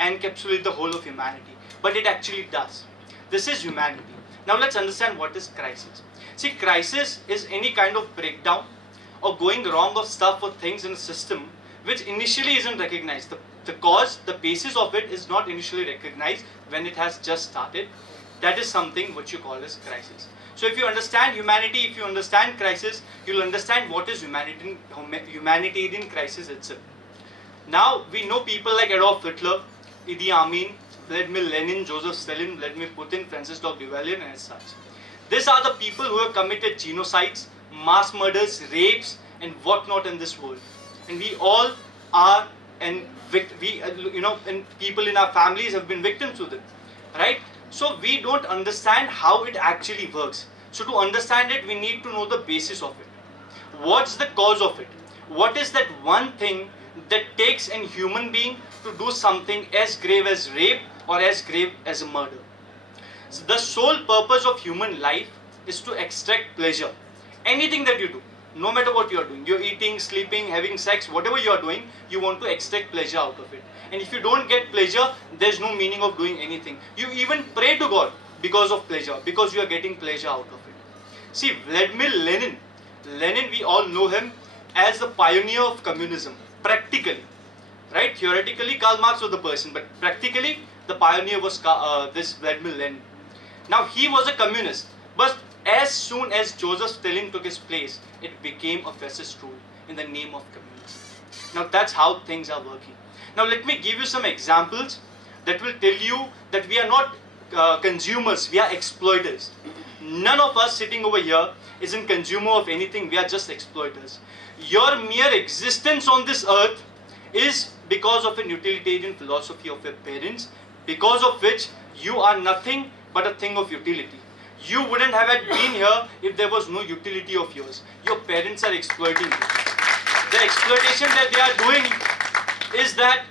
encapsulate the whole of humanity. But it actually does. This is humanity. Now let's understand what is crisis. See, crisis is any kind of breakdown or going wrong of stuff or things in a system which initially isn't recognized. The cause, the basis of it is not initially recognized when it has just started. That is something which you call as crisis. So if you understand humanity, if you understand crisis, you'll understand what is humanitarian crisis itself. Now we know people like Adolf Hitler, Idi Amin, Vladimir Lenin, Joseph Stalin, Vladimir Putin, Francis Duvalier, and as such. These are the people who have committed genocides, mass murders, rapes, and whatnot in this world. And we all are, and people in our families have been victims to them, right? So we don't understand how it actually works. So to understand it, we need to know the basis of it. What's the cause of it? What is that one thing that takes a human being to do something as grave as rape or as grave as a murder? So the sole purpose of human life is to extract pleasure. Anything that you do, no matter what you are doing, you're eating, sleeping, having sex, whatever you are doing, you want to extract pleasure out of it. And if you don't get pleasure, there's no meaning of doing anything. You even pray to God because of pleasure, because you are getting pleasure out of it. See, Vladimir Lenin, we all know him as the pioneer of communism, practically. Right? Theoretically, Karl Marx was the person, but practically, the pioneer was this Vladimir Lenin. Now, he was a communist, but as soon as Joseph Stalin took his place, it became a fascist rule in the name of communism. Now, that's how things are working. Now, let me give you some examples that will tell you that we are not consumers, we are exploiters. None of us sitting over here is a consumer of anything, we are just exploiters. Your mere existence on this earth is because of a utilitarian philosophy of your parents, because of which you are nothing but a thing of utility. You wouldn't have been here if there was no utility of yours. Your parents are exploiting you. The exploitation that they are doing is that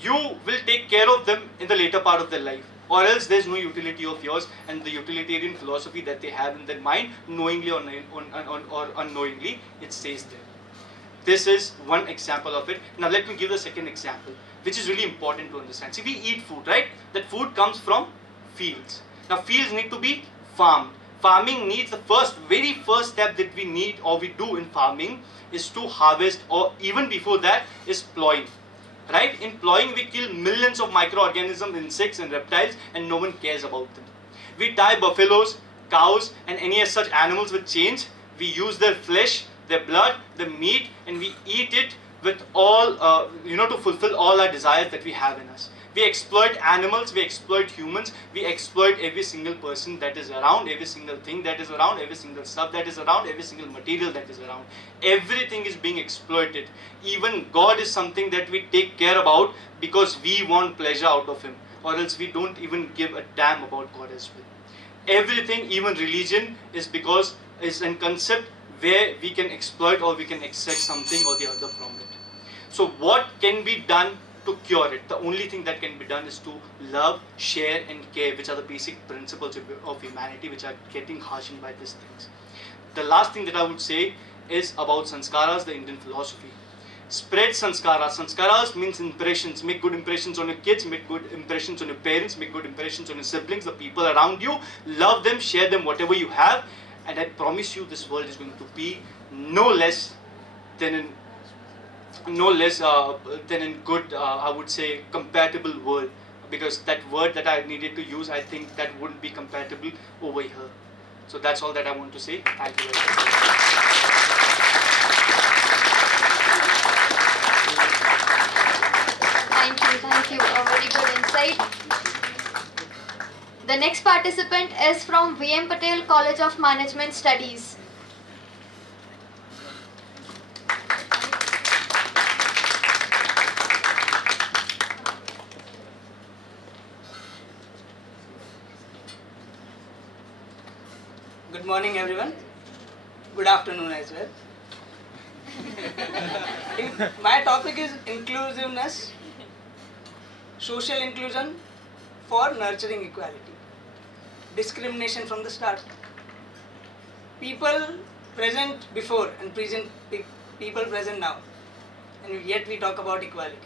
you will take care of them in the later part of their life, or else there's no utility of yours, and the utilitarian philosophy that they have in their mind, knowingly or unknowingly, it stays there. This is one example of it. Now let me give the second example, which is really important to understand. See, we eat food, right? That food comes from fields. Now fields need to be farmed. Farming needs the very first step that we need or we do in farming is to harvest, or even before that is plowing. Right? In plowing we kill millions of microorganisms, insects and reptiles, and no one cares about them. We tie buffaloes, cows and any such animals with chains. We use their flesh, their blood, the meat, and we eat it with all, to fulfill all our desires that we have in us. We exploit animals, we exploit humans, we exploit every single person that is around, every single thing that is around, every single stuff that is around, every single material that is around. Everything is being exploited. Even God is something that we take care about because we want pleasure out of Him, or else we don't even give a damn about God as well. Everything, even religion, is a concept where we can exploit or we can extract something or the other from it. So what can be done to cure it? The only thing that can be done is to love, share and care, which are the basic principles of humanity, which are getting harshened by these things. The last thing that I would say is about sanskaras, the Indian philosophy. Spread sanskaras. Sanskaras means impressions. Make good impressions on your kids, make good impressions on your parents, make good impressions on your siblings, the people around you. Love them, share them, whatever you have. And I promise you this world is going to be no less than in good, I would say, compatible world. Because that word that I needed to use, I think that wouldn't be compatible over here. So that's all that I want to say. Thank you very much. Thank you. A very good insight. The next participant is from VM Patel College of Management Studies. Good Good morning, everyone. Good afternoon as well. My topic is inclusiveness, social inclusion for nurturing equality. Discrimination from the start. People present before and people present now, and yet we talk about equality.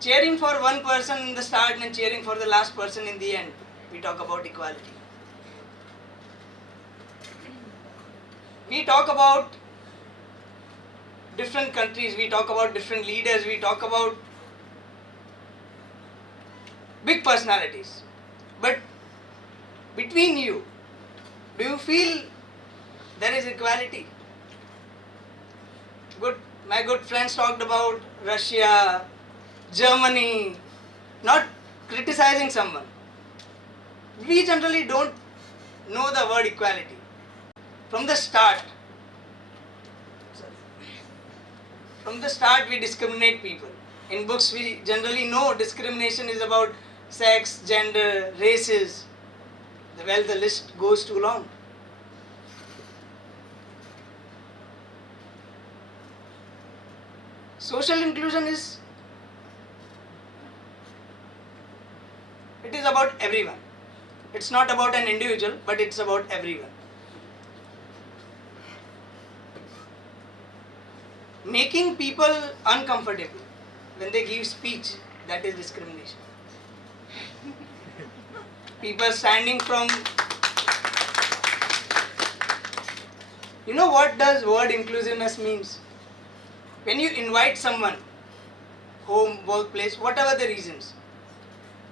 Cheering for one person in the start and cheering for the last person in the end, we talk about equality. We talk about different countries, we talk about different leaders, we talk about big personalities. But between you, do you feel there is equality? My good friends talked about Russia, Germany, not criticizing someone. We generally don't know the word equality. From the start we discriminate people. In books we generally know discrimination is about sex, gender, races. Well, the list goes too long. Social inclusion is about everyone. It's not about an individual, but it's about everyone. Making people uncomfortable when they give speech, that is discrimination. People standing from... You know what does word inclusiveness means? When you invite someone, home, workplace, whatever the reasons,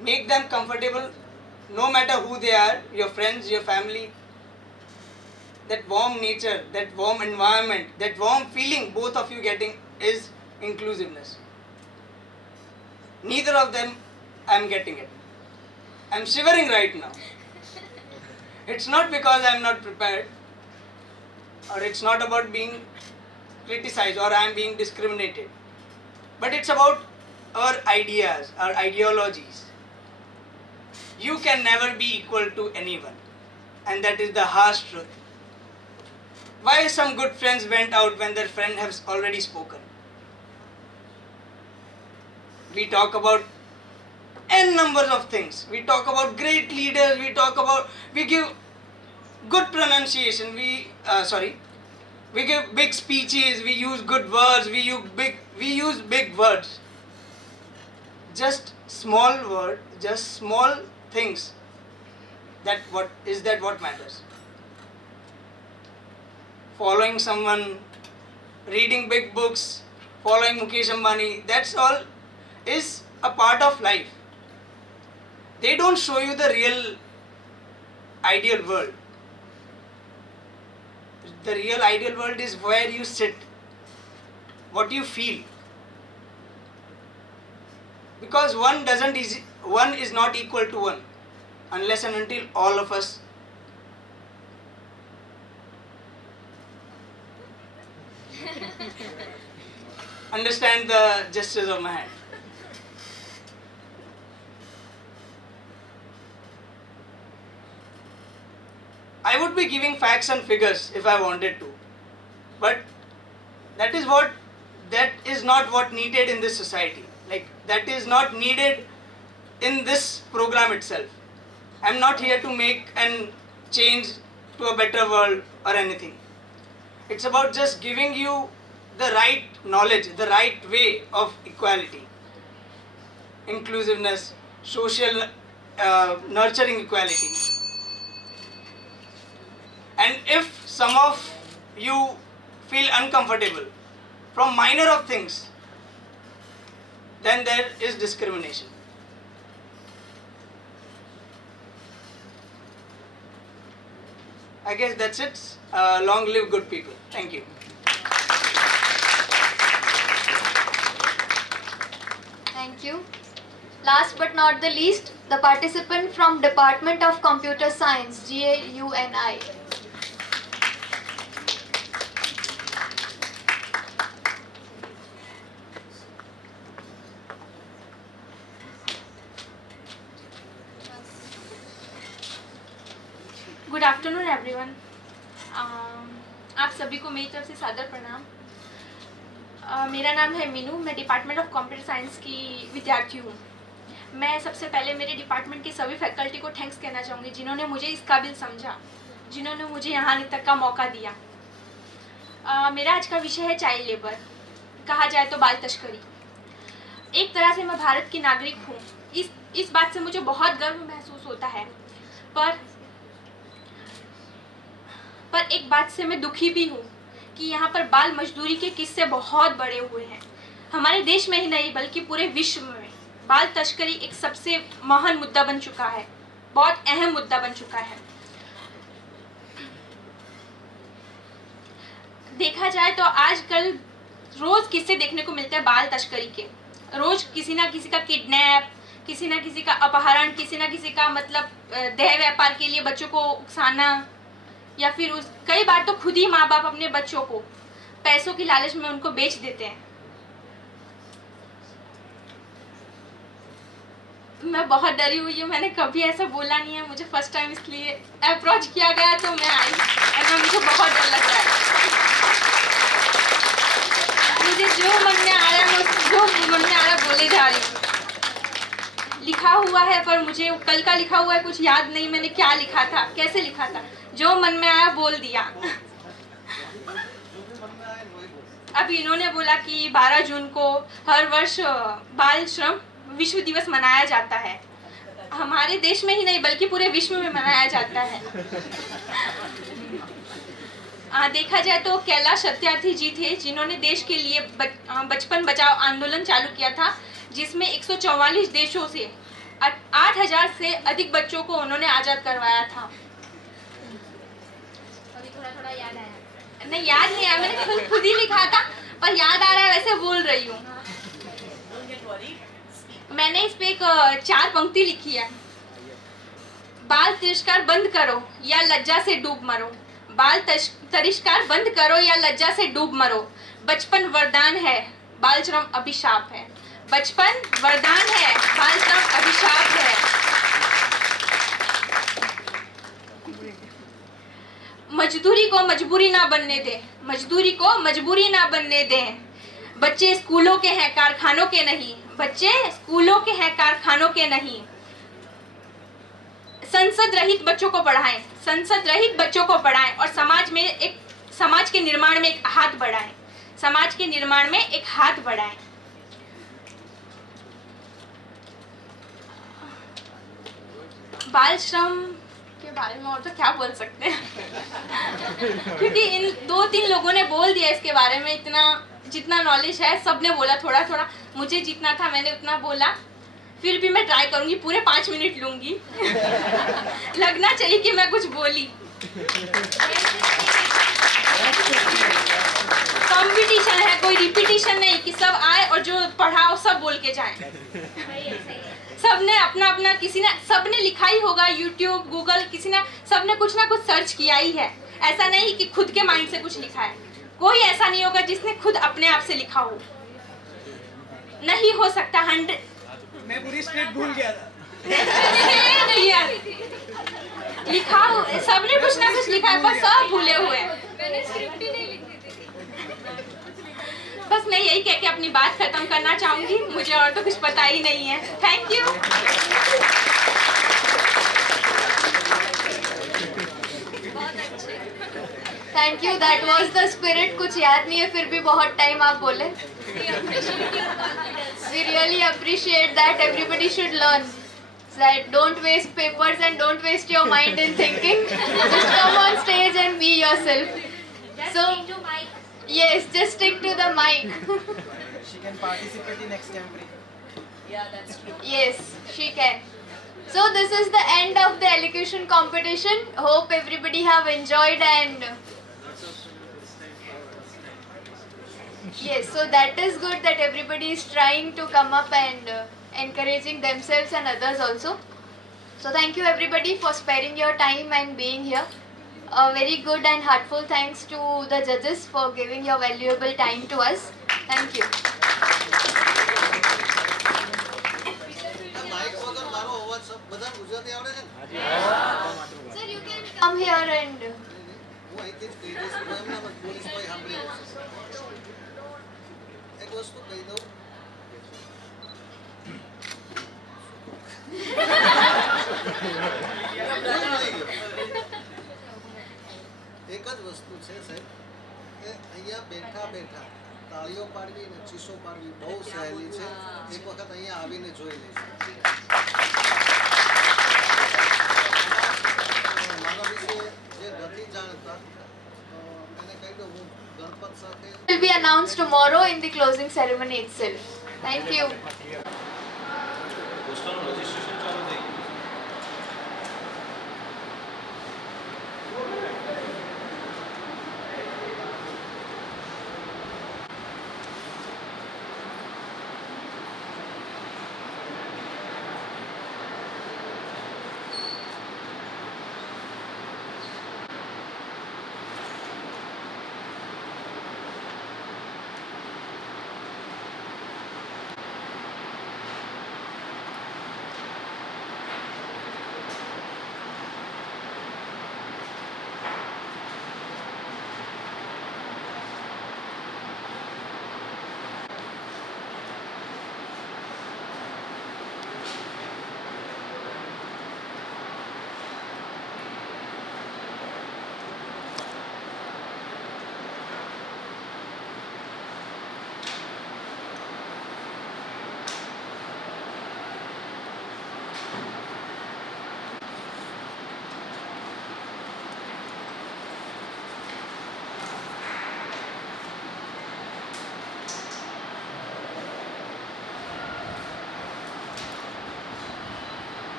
make them comfortable, no matter who they are, your friends, your family. That warm nature, that warm environment, that warm feeling both of you getting is inclusiveness. Neither of them I am getting it. I am shivering right now. It's not because I am not prepared, or it's not about being criticized or I am being discriminated, but it's about our ideas, our ideologies. You can never be equal to anyone, and that is the harsh truth. Why some good friends went out when their friend has already spoken? We talk about n numbers of things. We talk about great leaders. We give good pronunciation. We give big speeches. We use good words. We use big words. Just small word. Just small things. What matters? Following someone, reading big books, following Mukesh Ambani, that's all is a part of life. They don't show you the real ideal world. The real ideal world is where you sit, what you feel. Because one is not equal to one, unless and until all of us understand the gestures of my hand. I would be giving facts and figures if I wanted to, but that is not what needed in this society. That is not needed in this program itself. I am not here to make and change to a better world or anything. It's about just giving you the right knowledge, the right way of equality, inclusiveness, social nurturing equality. And if some of you feel uncomfortable from minor of things, then there is discrimination. I guess that's it. Long live good people. Thank you. Thank you. Last but not the least, the participant from Department of Computer Science, GUNI. Good afternoon everyone. आप सभी को मेरी तरफ से सादर प्रणाम। मेरा नाम है मीनू, मैं डिपार्टमेंट ऑफ कंप्यूटर साइंस की विद्यार्थी हूँ। मैं सबसे पहले मेरे डिपार्टमेंट के सभी फैकल्टी को थैंक्स कहना चाहूँगी जिन्होंने मुझे इस काबिल समझा, जिन्होंने मुझे यहाँ आने तक का मौका दिया। मेरा आज का विषय है चाइल्ड लेबर, कहा जाए तो बाल तस्करी। एक तरह से मैं भारत की नागरिक हूँ, इस बात से मुझे बहुत गर्व महसूस होता है, पर एक बात से मैं दुखी भी हूँ कि यहाँ पर बाल मजदूरी के किस्से बहुत बड़े हुए हैं। हमारे देश में ही नहीं बल्कि पूरे विश्व में बाल तस्करी एक सबसे महान मुद्दा बन चुका है, बहुत अहम मुद्दा बन चुका है। देखा जाए तो आजकल रोज किस्से देखने को मिलते हैं बाल तस्करी के। रोज किसी ना किसी का किडनैप, किसी ना किसी का अपहरण, किसी ना किसी का मतलब देह व्यापार के लिए बच्चों को उकसाना, या फिर कई बार तो खुद ही माँ बाप अपने बच्चों को पैसों की लालच में उनको बेच देते हैं। मैं बहुत डरी हुई हूँ, मैंने कभी ऐसा बोला नहीं है, मुझे फर्स्ट टाइम इसलिए अप्रोच किया गया तो मैं आई और मुझे बहुत डर लग रहा है। मुझे जो मन में आ रहा है बोले जा रही हूँ। लिखा हुआ है पर मुझे कल का लिखा हुआ है कुछ याद नहीं, मैंने क्या लिखा था, कैसे लिखा था, जो मन में आया बोल दिया। अब इन्होंने बोला कि 12 जून को हर वर्ष बाल श्रम विश्व दिवस मनाया जाता है। हमारे देश में ही नहीं बल्कि पूरे विश्व में मनाया जाता है। देखा जाए तो कैलाश सत्यार्थी जी थे जिन्होंने देश के लिए बचपन बचाओ आंदोलन चालू किया था, जिसमें 144 देशों से 8000 से अधिक बच्चों को उन्होंने आजाद करवाया था। अभी थोड़ा याद आया, नहीं याद नहीं आया, मैंने खुद ही लिखा था पर याद आ रहा है वैसे बोल रही हूँ। मैंने इस पे एक 4 पंक्ति लिखी है। बाल तिरस्कार बंद करो या लज्जा से डूब मरो, बाल तिरस्कार बंद करो या लज्जा से डूब मरो। बचपन वरदान है, बाल श्रम अभिशाप है। बचपन वरदान है, बाल श्रम अभिशाप है। मजदूरी को मजबूरी ना बनने दे, मजदूरी को मजबूरी ना बनने दें। बच्चे स्कूलों के हैं कारखानों के नहीं, बच्चे स्कूलों के हैं कारखानों के नहीं। संसद रहित बच्चों को पढ़ाएं, संसद रहित बच्चों को पढ़ाएं और समाज के निर्माण में एक हाथ बढ़ाएं, समाज के निर्माण में एक हाथ बढ़ाएं। बाल श्रम के बारे में और तो क्या बोल सकते हैं क्योंकि इन 2-3 लोगों ने बोल दिया इसके बारे में। इतना जितना नॉलेज है सबने बोला, थोड़ा थोड़ा मुझे जितना था मैंने उतना बोला। फिर भी मैं ट्राई करूंगी, पूरे 5 मिनट लूंगी। लगना चाहिए कि मैं कुछ बोली। कंपटीशन है, कोई रिपीटिशन नहीं कि सब आए और जो पढ़ाओ सब बोल के जाए। सबने अपना अपना, सबने लिखा ही होगा, यूट्यूब, गूगल, सबने कुछ ना कुछ सर्च किया ही है। ऐसा नहीं कि खुद के माइंड से कुछ लिखा है। कोई ऐसा नहीं होगा जिसने खुद अपने आप से लिखा हो, नहीं हो सकता। 100 मैं पूरी स्क्रिप्ट भूल गया था। नहीं यार, लिखा हो, सबने कुछ ना कुछ लिखा है, बस सब भूले हुए हैं। मैंने स्क्रिप्ट ही नहीं लिखी थी। बस मैं यही कह के अपनी बात खत्म करना चाहूंगी, मुझे और तो कुछ पता ही नहीं है। Thank you. Thank you, that was the spirit. कुछ याद नहीं है फिर भी बहुत टाइम आप बोले। We really appreciate that. Everybody should learn that don't waste papers and don't waste your mind in thinking. Just come on stage and be yourself. Yes, just stick to the mic. She can participate in next Camry. Yeah, that's true. Yes, she can. So this is the end of the elocution competition. Hope everybody have enjoyed and yes, so that is good that everybody is trying to come up and encouraging themselves and others also. So thank you everybody for sparing your time and being here. A very good and heartful thanks to the judges for giving your valuable time to us. Thank you. Sir, you can come here તાળીઓ પાડવી ને ચીસો પાડવી બહુ સહેલી છે. એક વખત અહીંયા આવીને જોઈ લેજો. મારા વિશે જે નથી જાણતા એને કહી દઉં હું ગણપત સાથે Will be announced tomorrow in the closing ceremony itself. Thank you.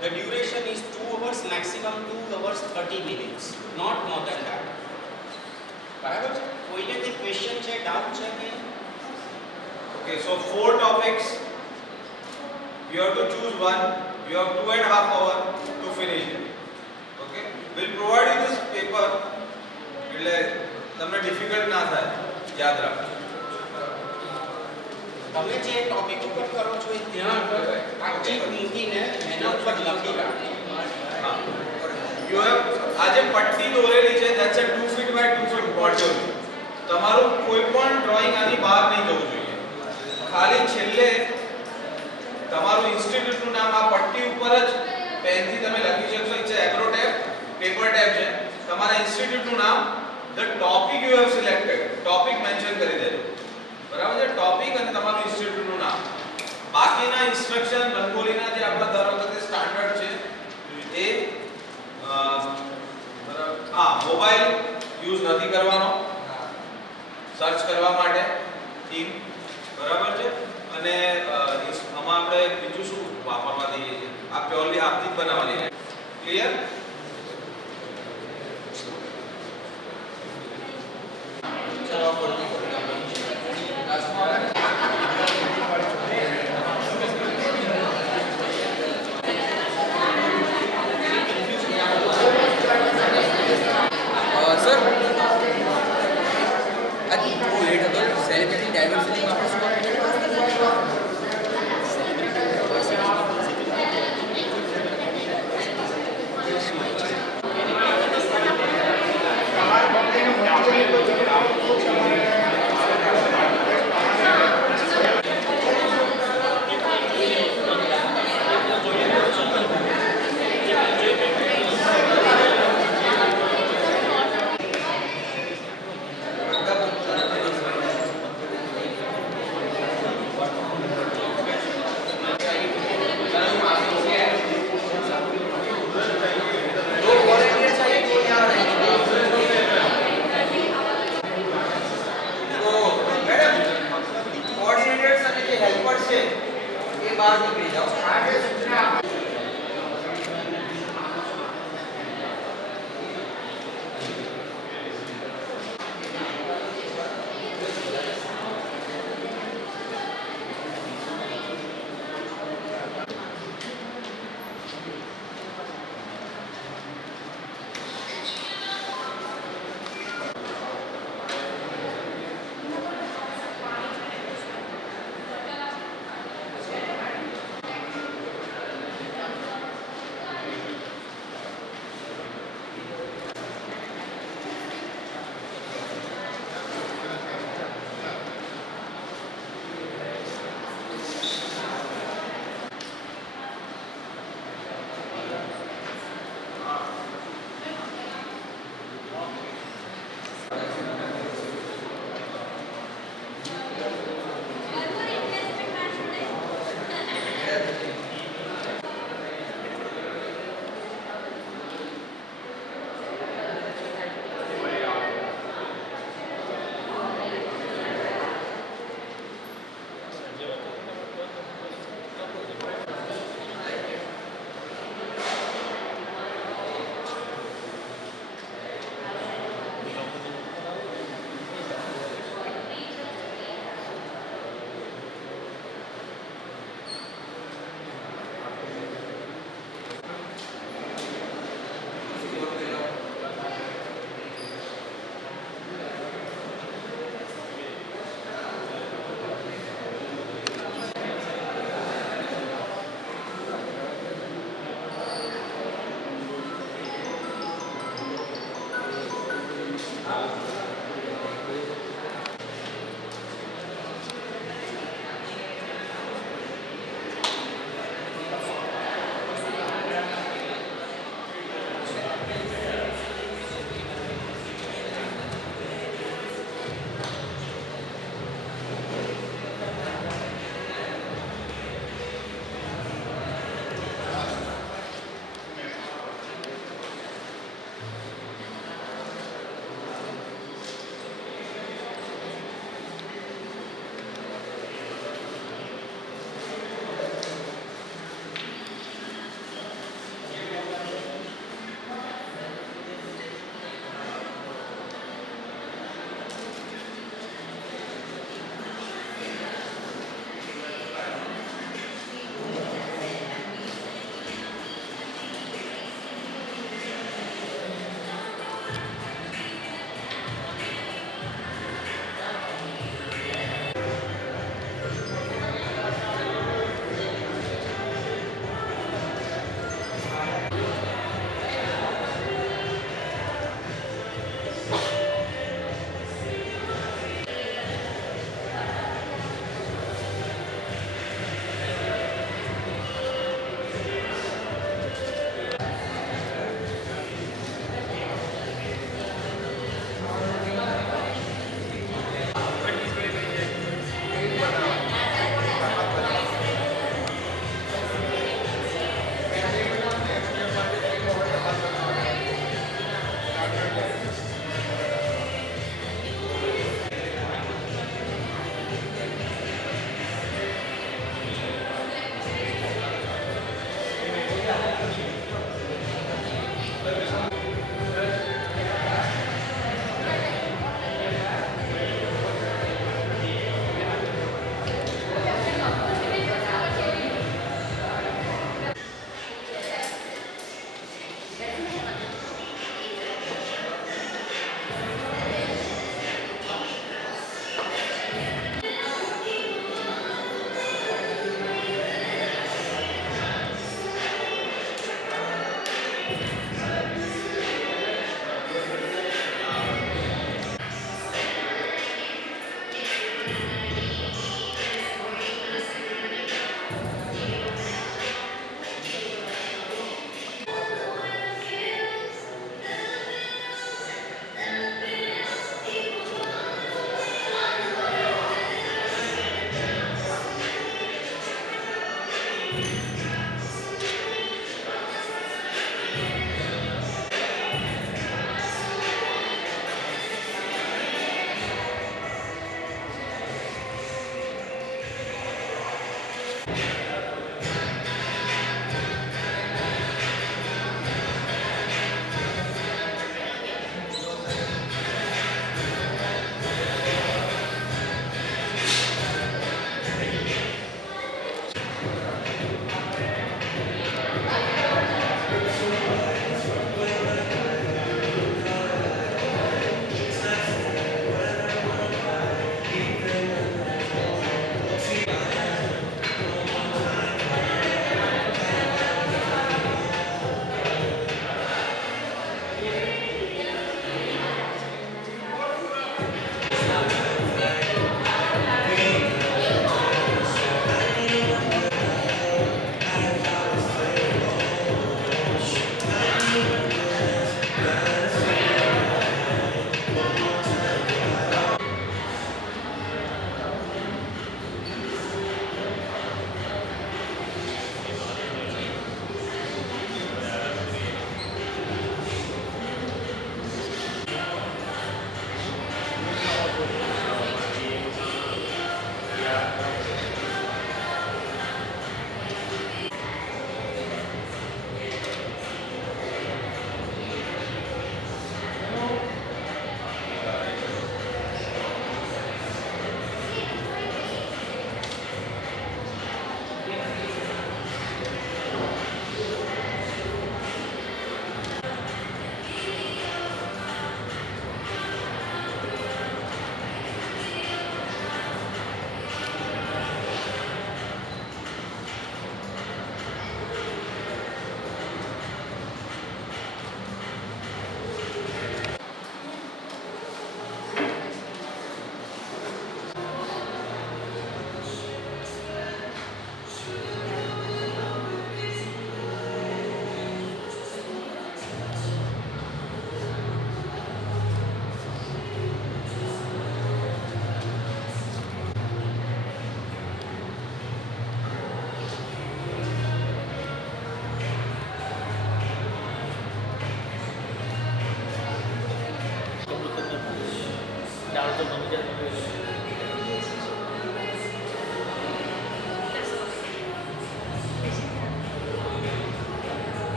The duration is 2 hours, maximum 2 hours 30 minutes, not more than that. બરાબર છે? કોઈને કોઈ ક્વેશ્ચન છે, ડાઉટ છે કે? Okay, so 4 topics. You have to choose one. You have 2.5 hours to finish it. Okay? We'll provide you this paper. એટલે તમને difficult ના થાય, યાદ રાખો. તમે જે ટોપિક ઉપર કરો છો એ ધ્યાન આખી મૂકીને એના ઉપર લખી રાખો. You have આજે પટ્ટી દોરેલી છે, that's a 2 feet by 2 feet border. તમારું કોઈ પણ ડ્રોઈંગ આની બહાર નહીં જવું જોઈએ. ખાલી છેલ્લે તમારું ઇન્સ્ટિટ્યૂટનું નામ આ પટ્ટી ઉપર જ પેનથી તમે લખી શકશો. It's agro tape, paper tape છે. તમારા ઇન્સ્ટિટ્યૂટનું નામ, the topic you have selected, topic mention કરી દેજો. બરાબર છે? ટોપિક અને તમારું ઇન્સ્ટિટ્યૂટનું નામ. બાકીના ઇન્સ્ટ્રક્શન રંગોલીના જે આપણા દર વખતે સ્ટાન્ડર્ડ છે એ મોબાઈલ યુઝ નથી કરવાનો સર્ચ કરવા માટે થીમ. બરાબર છે? અને આમાં આપણે બીજું શું વાપરવા દઈએ છીએ? આ પ્યોરલી હાથથી જ બનાવવાની છે. ક્લિયર?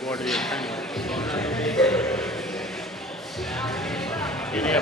बोर्ड रिएक्शन ये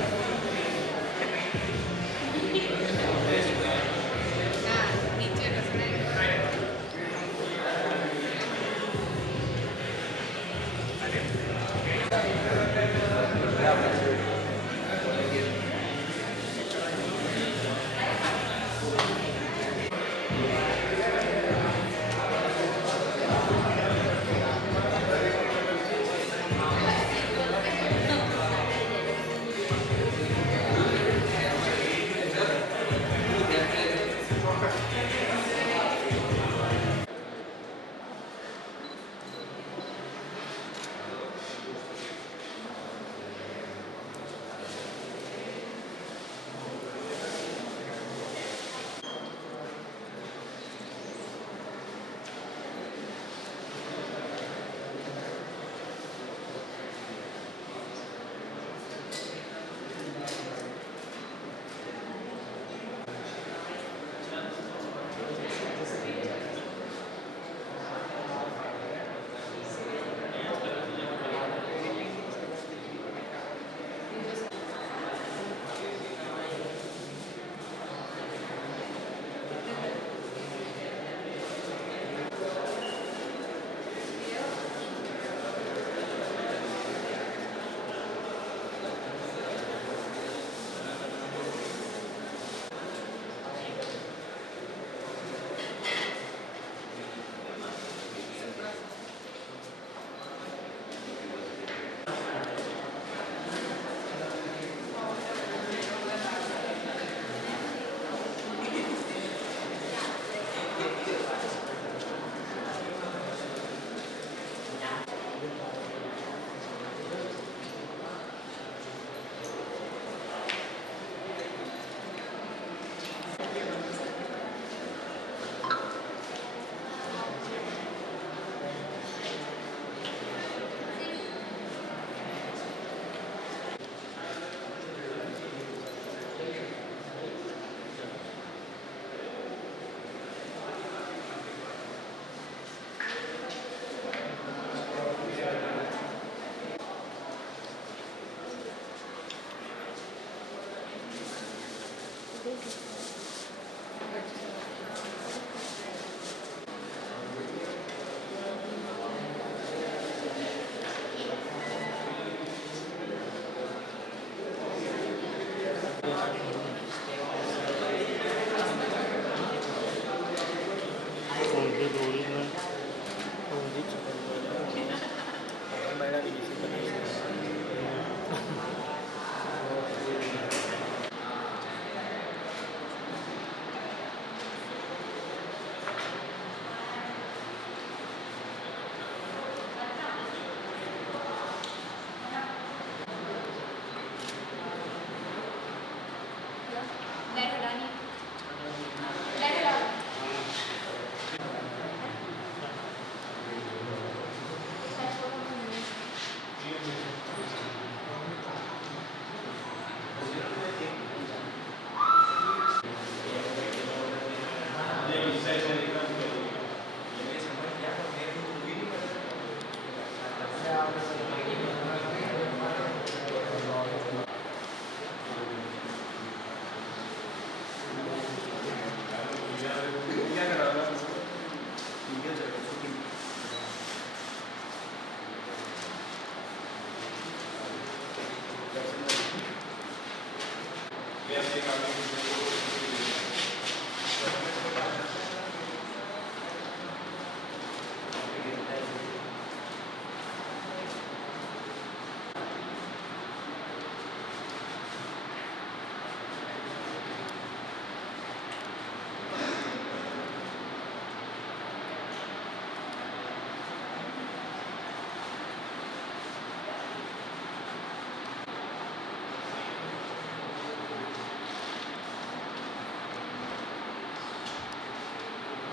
We have taken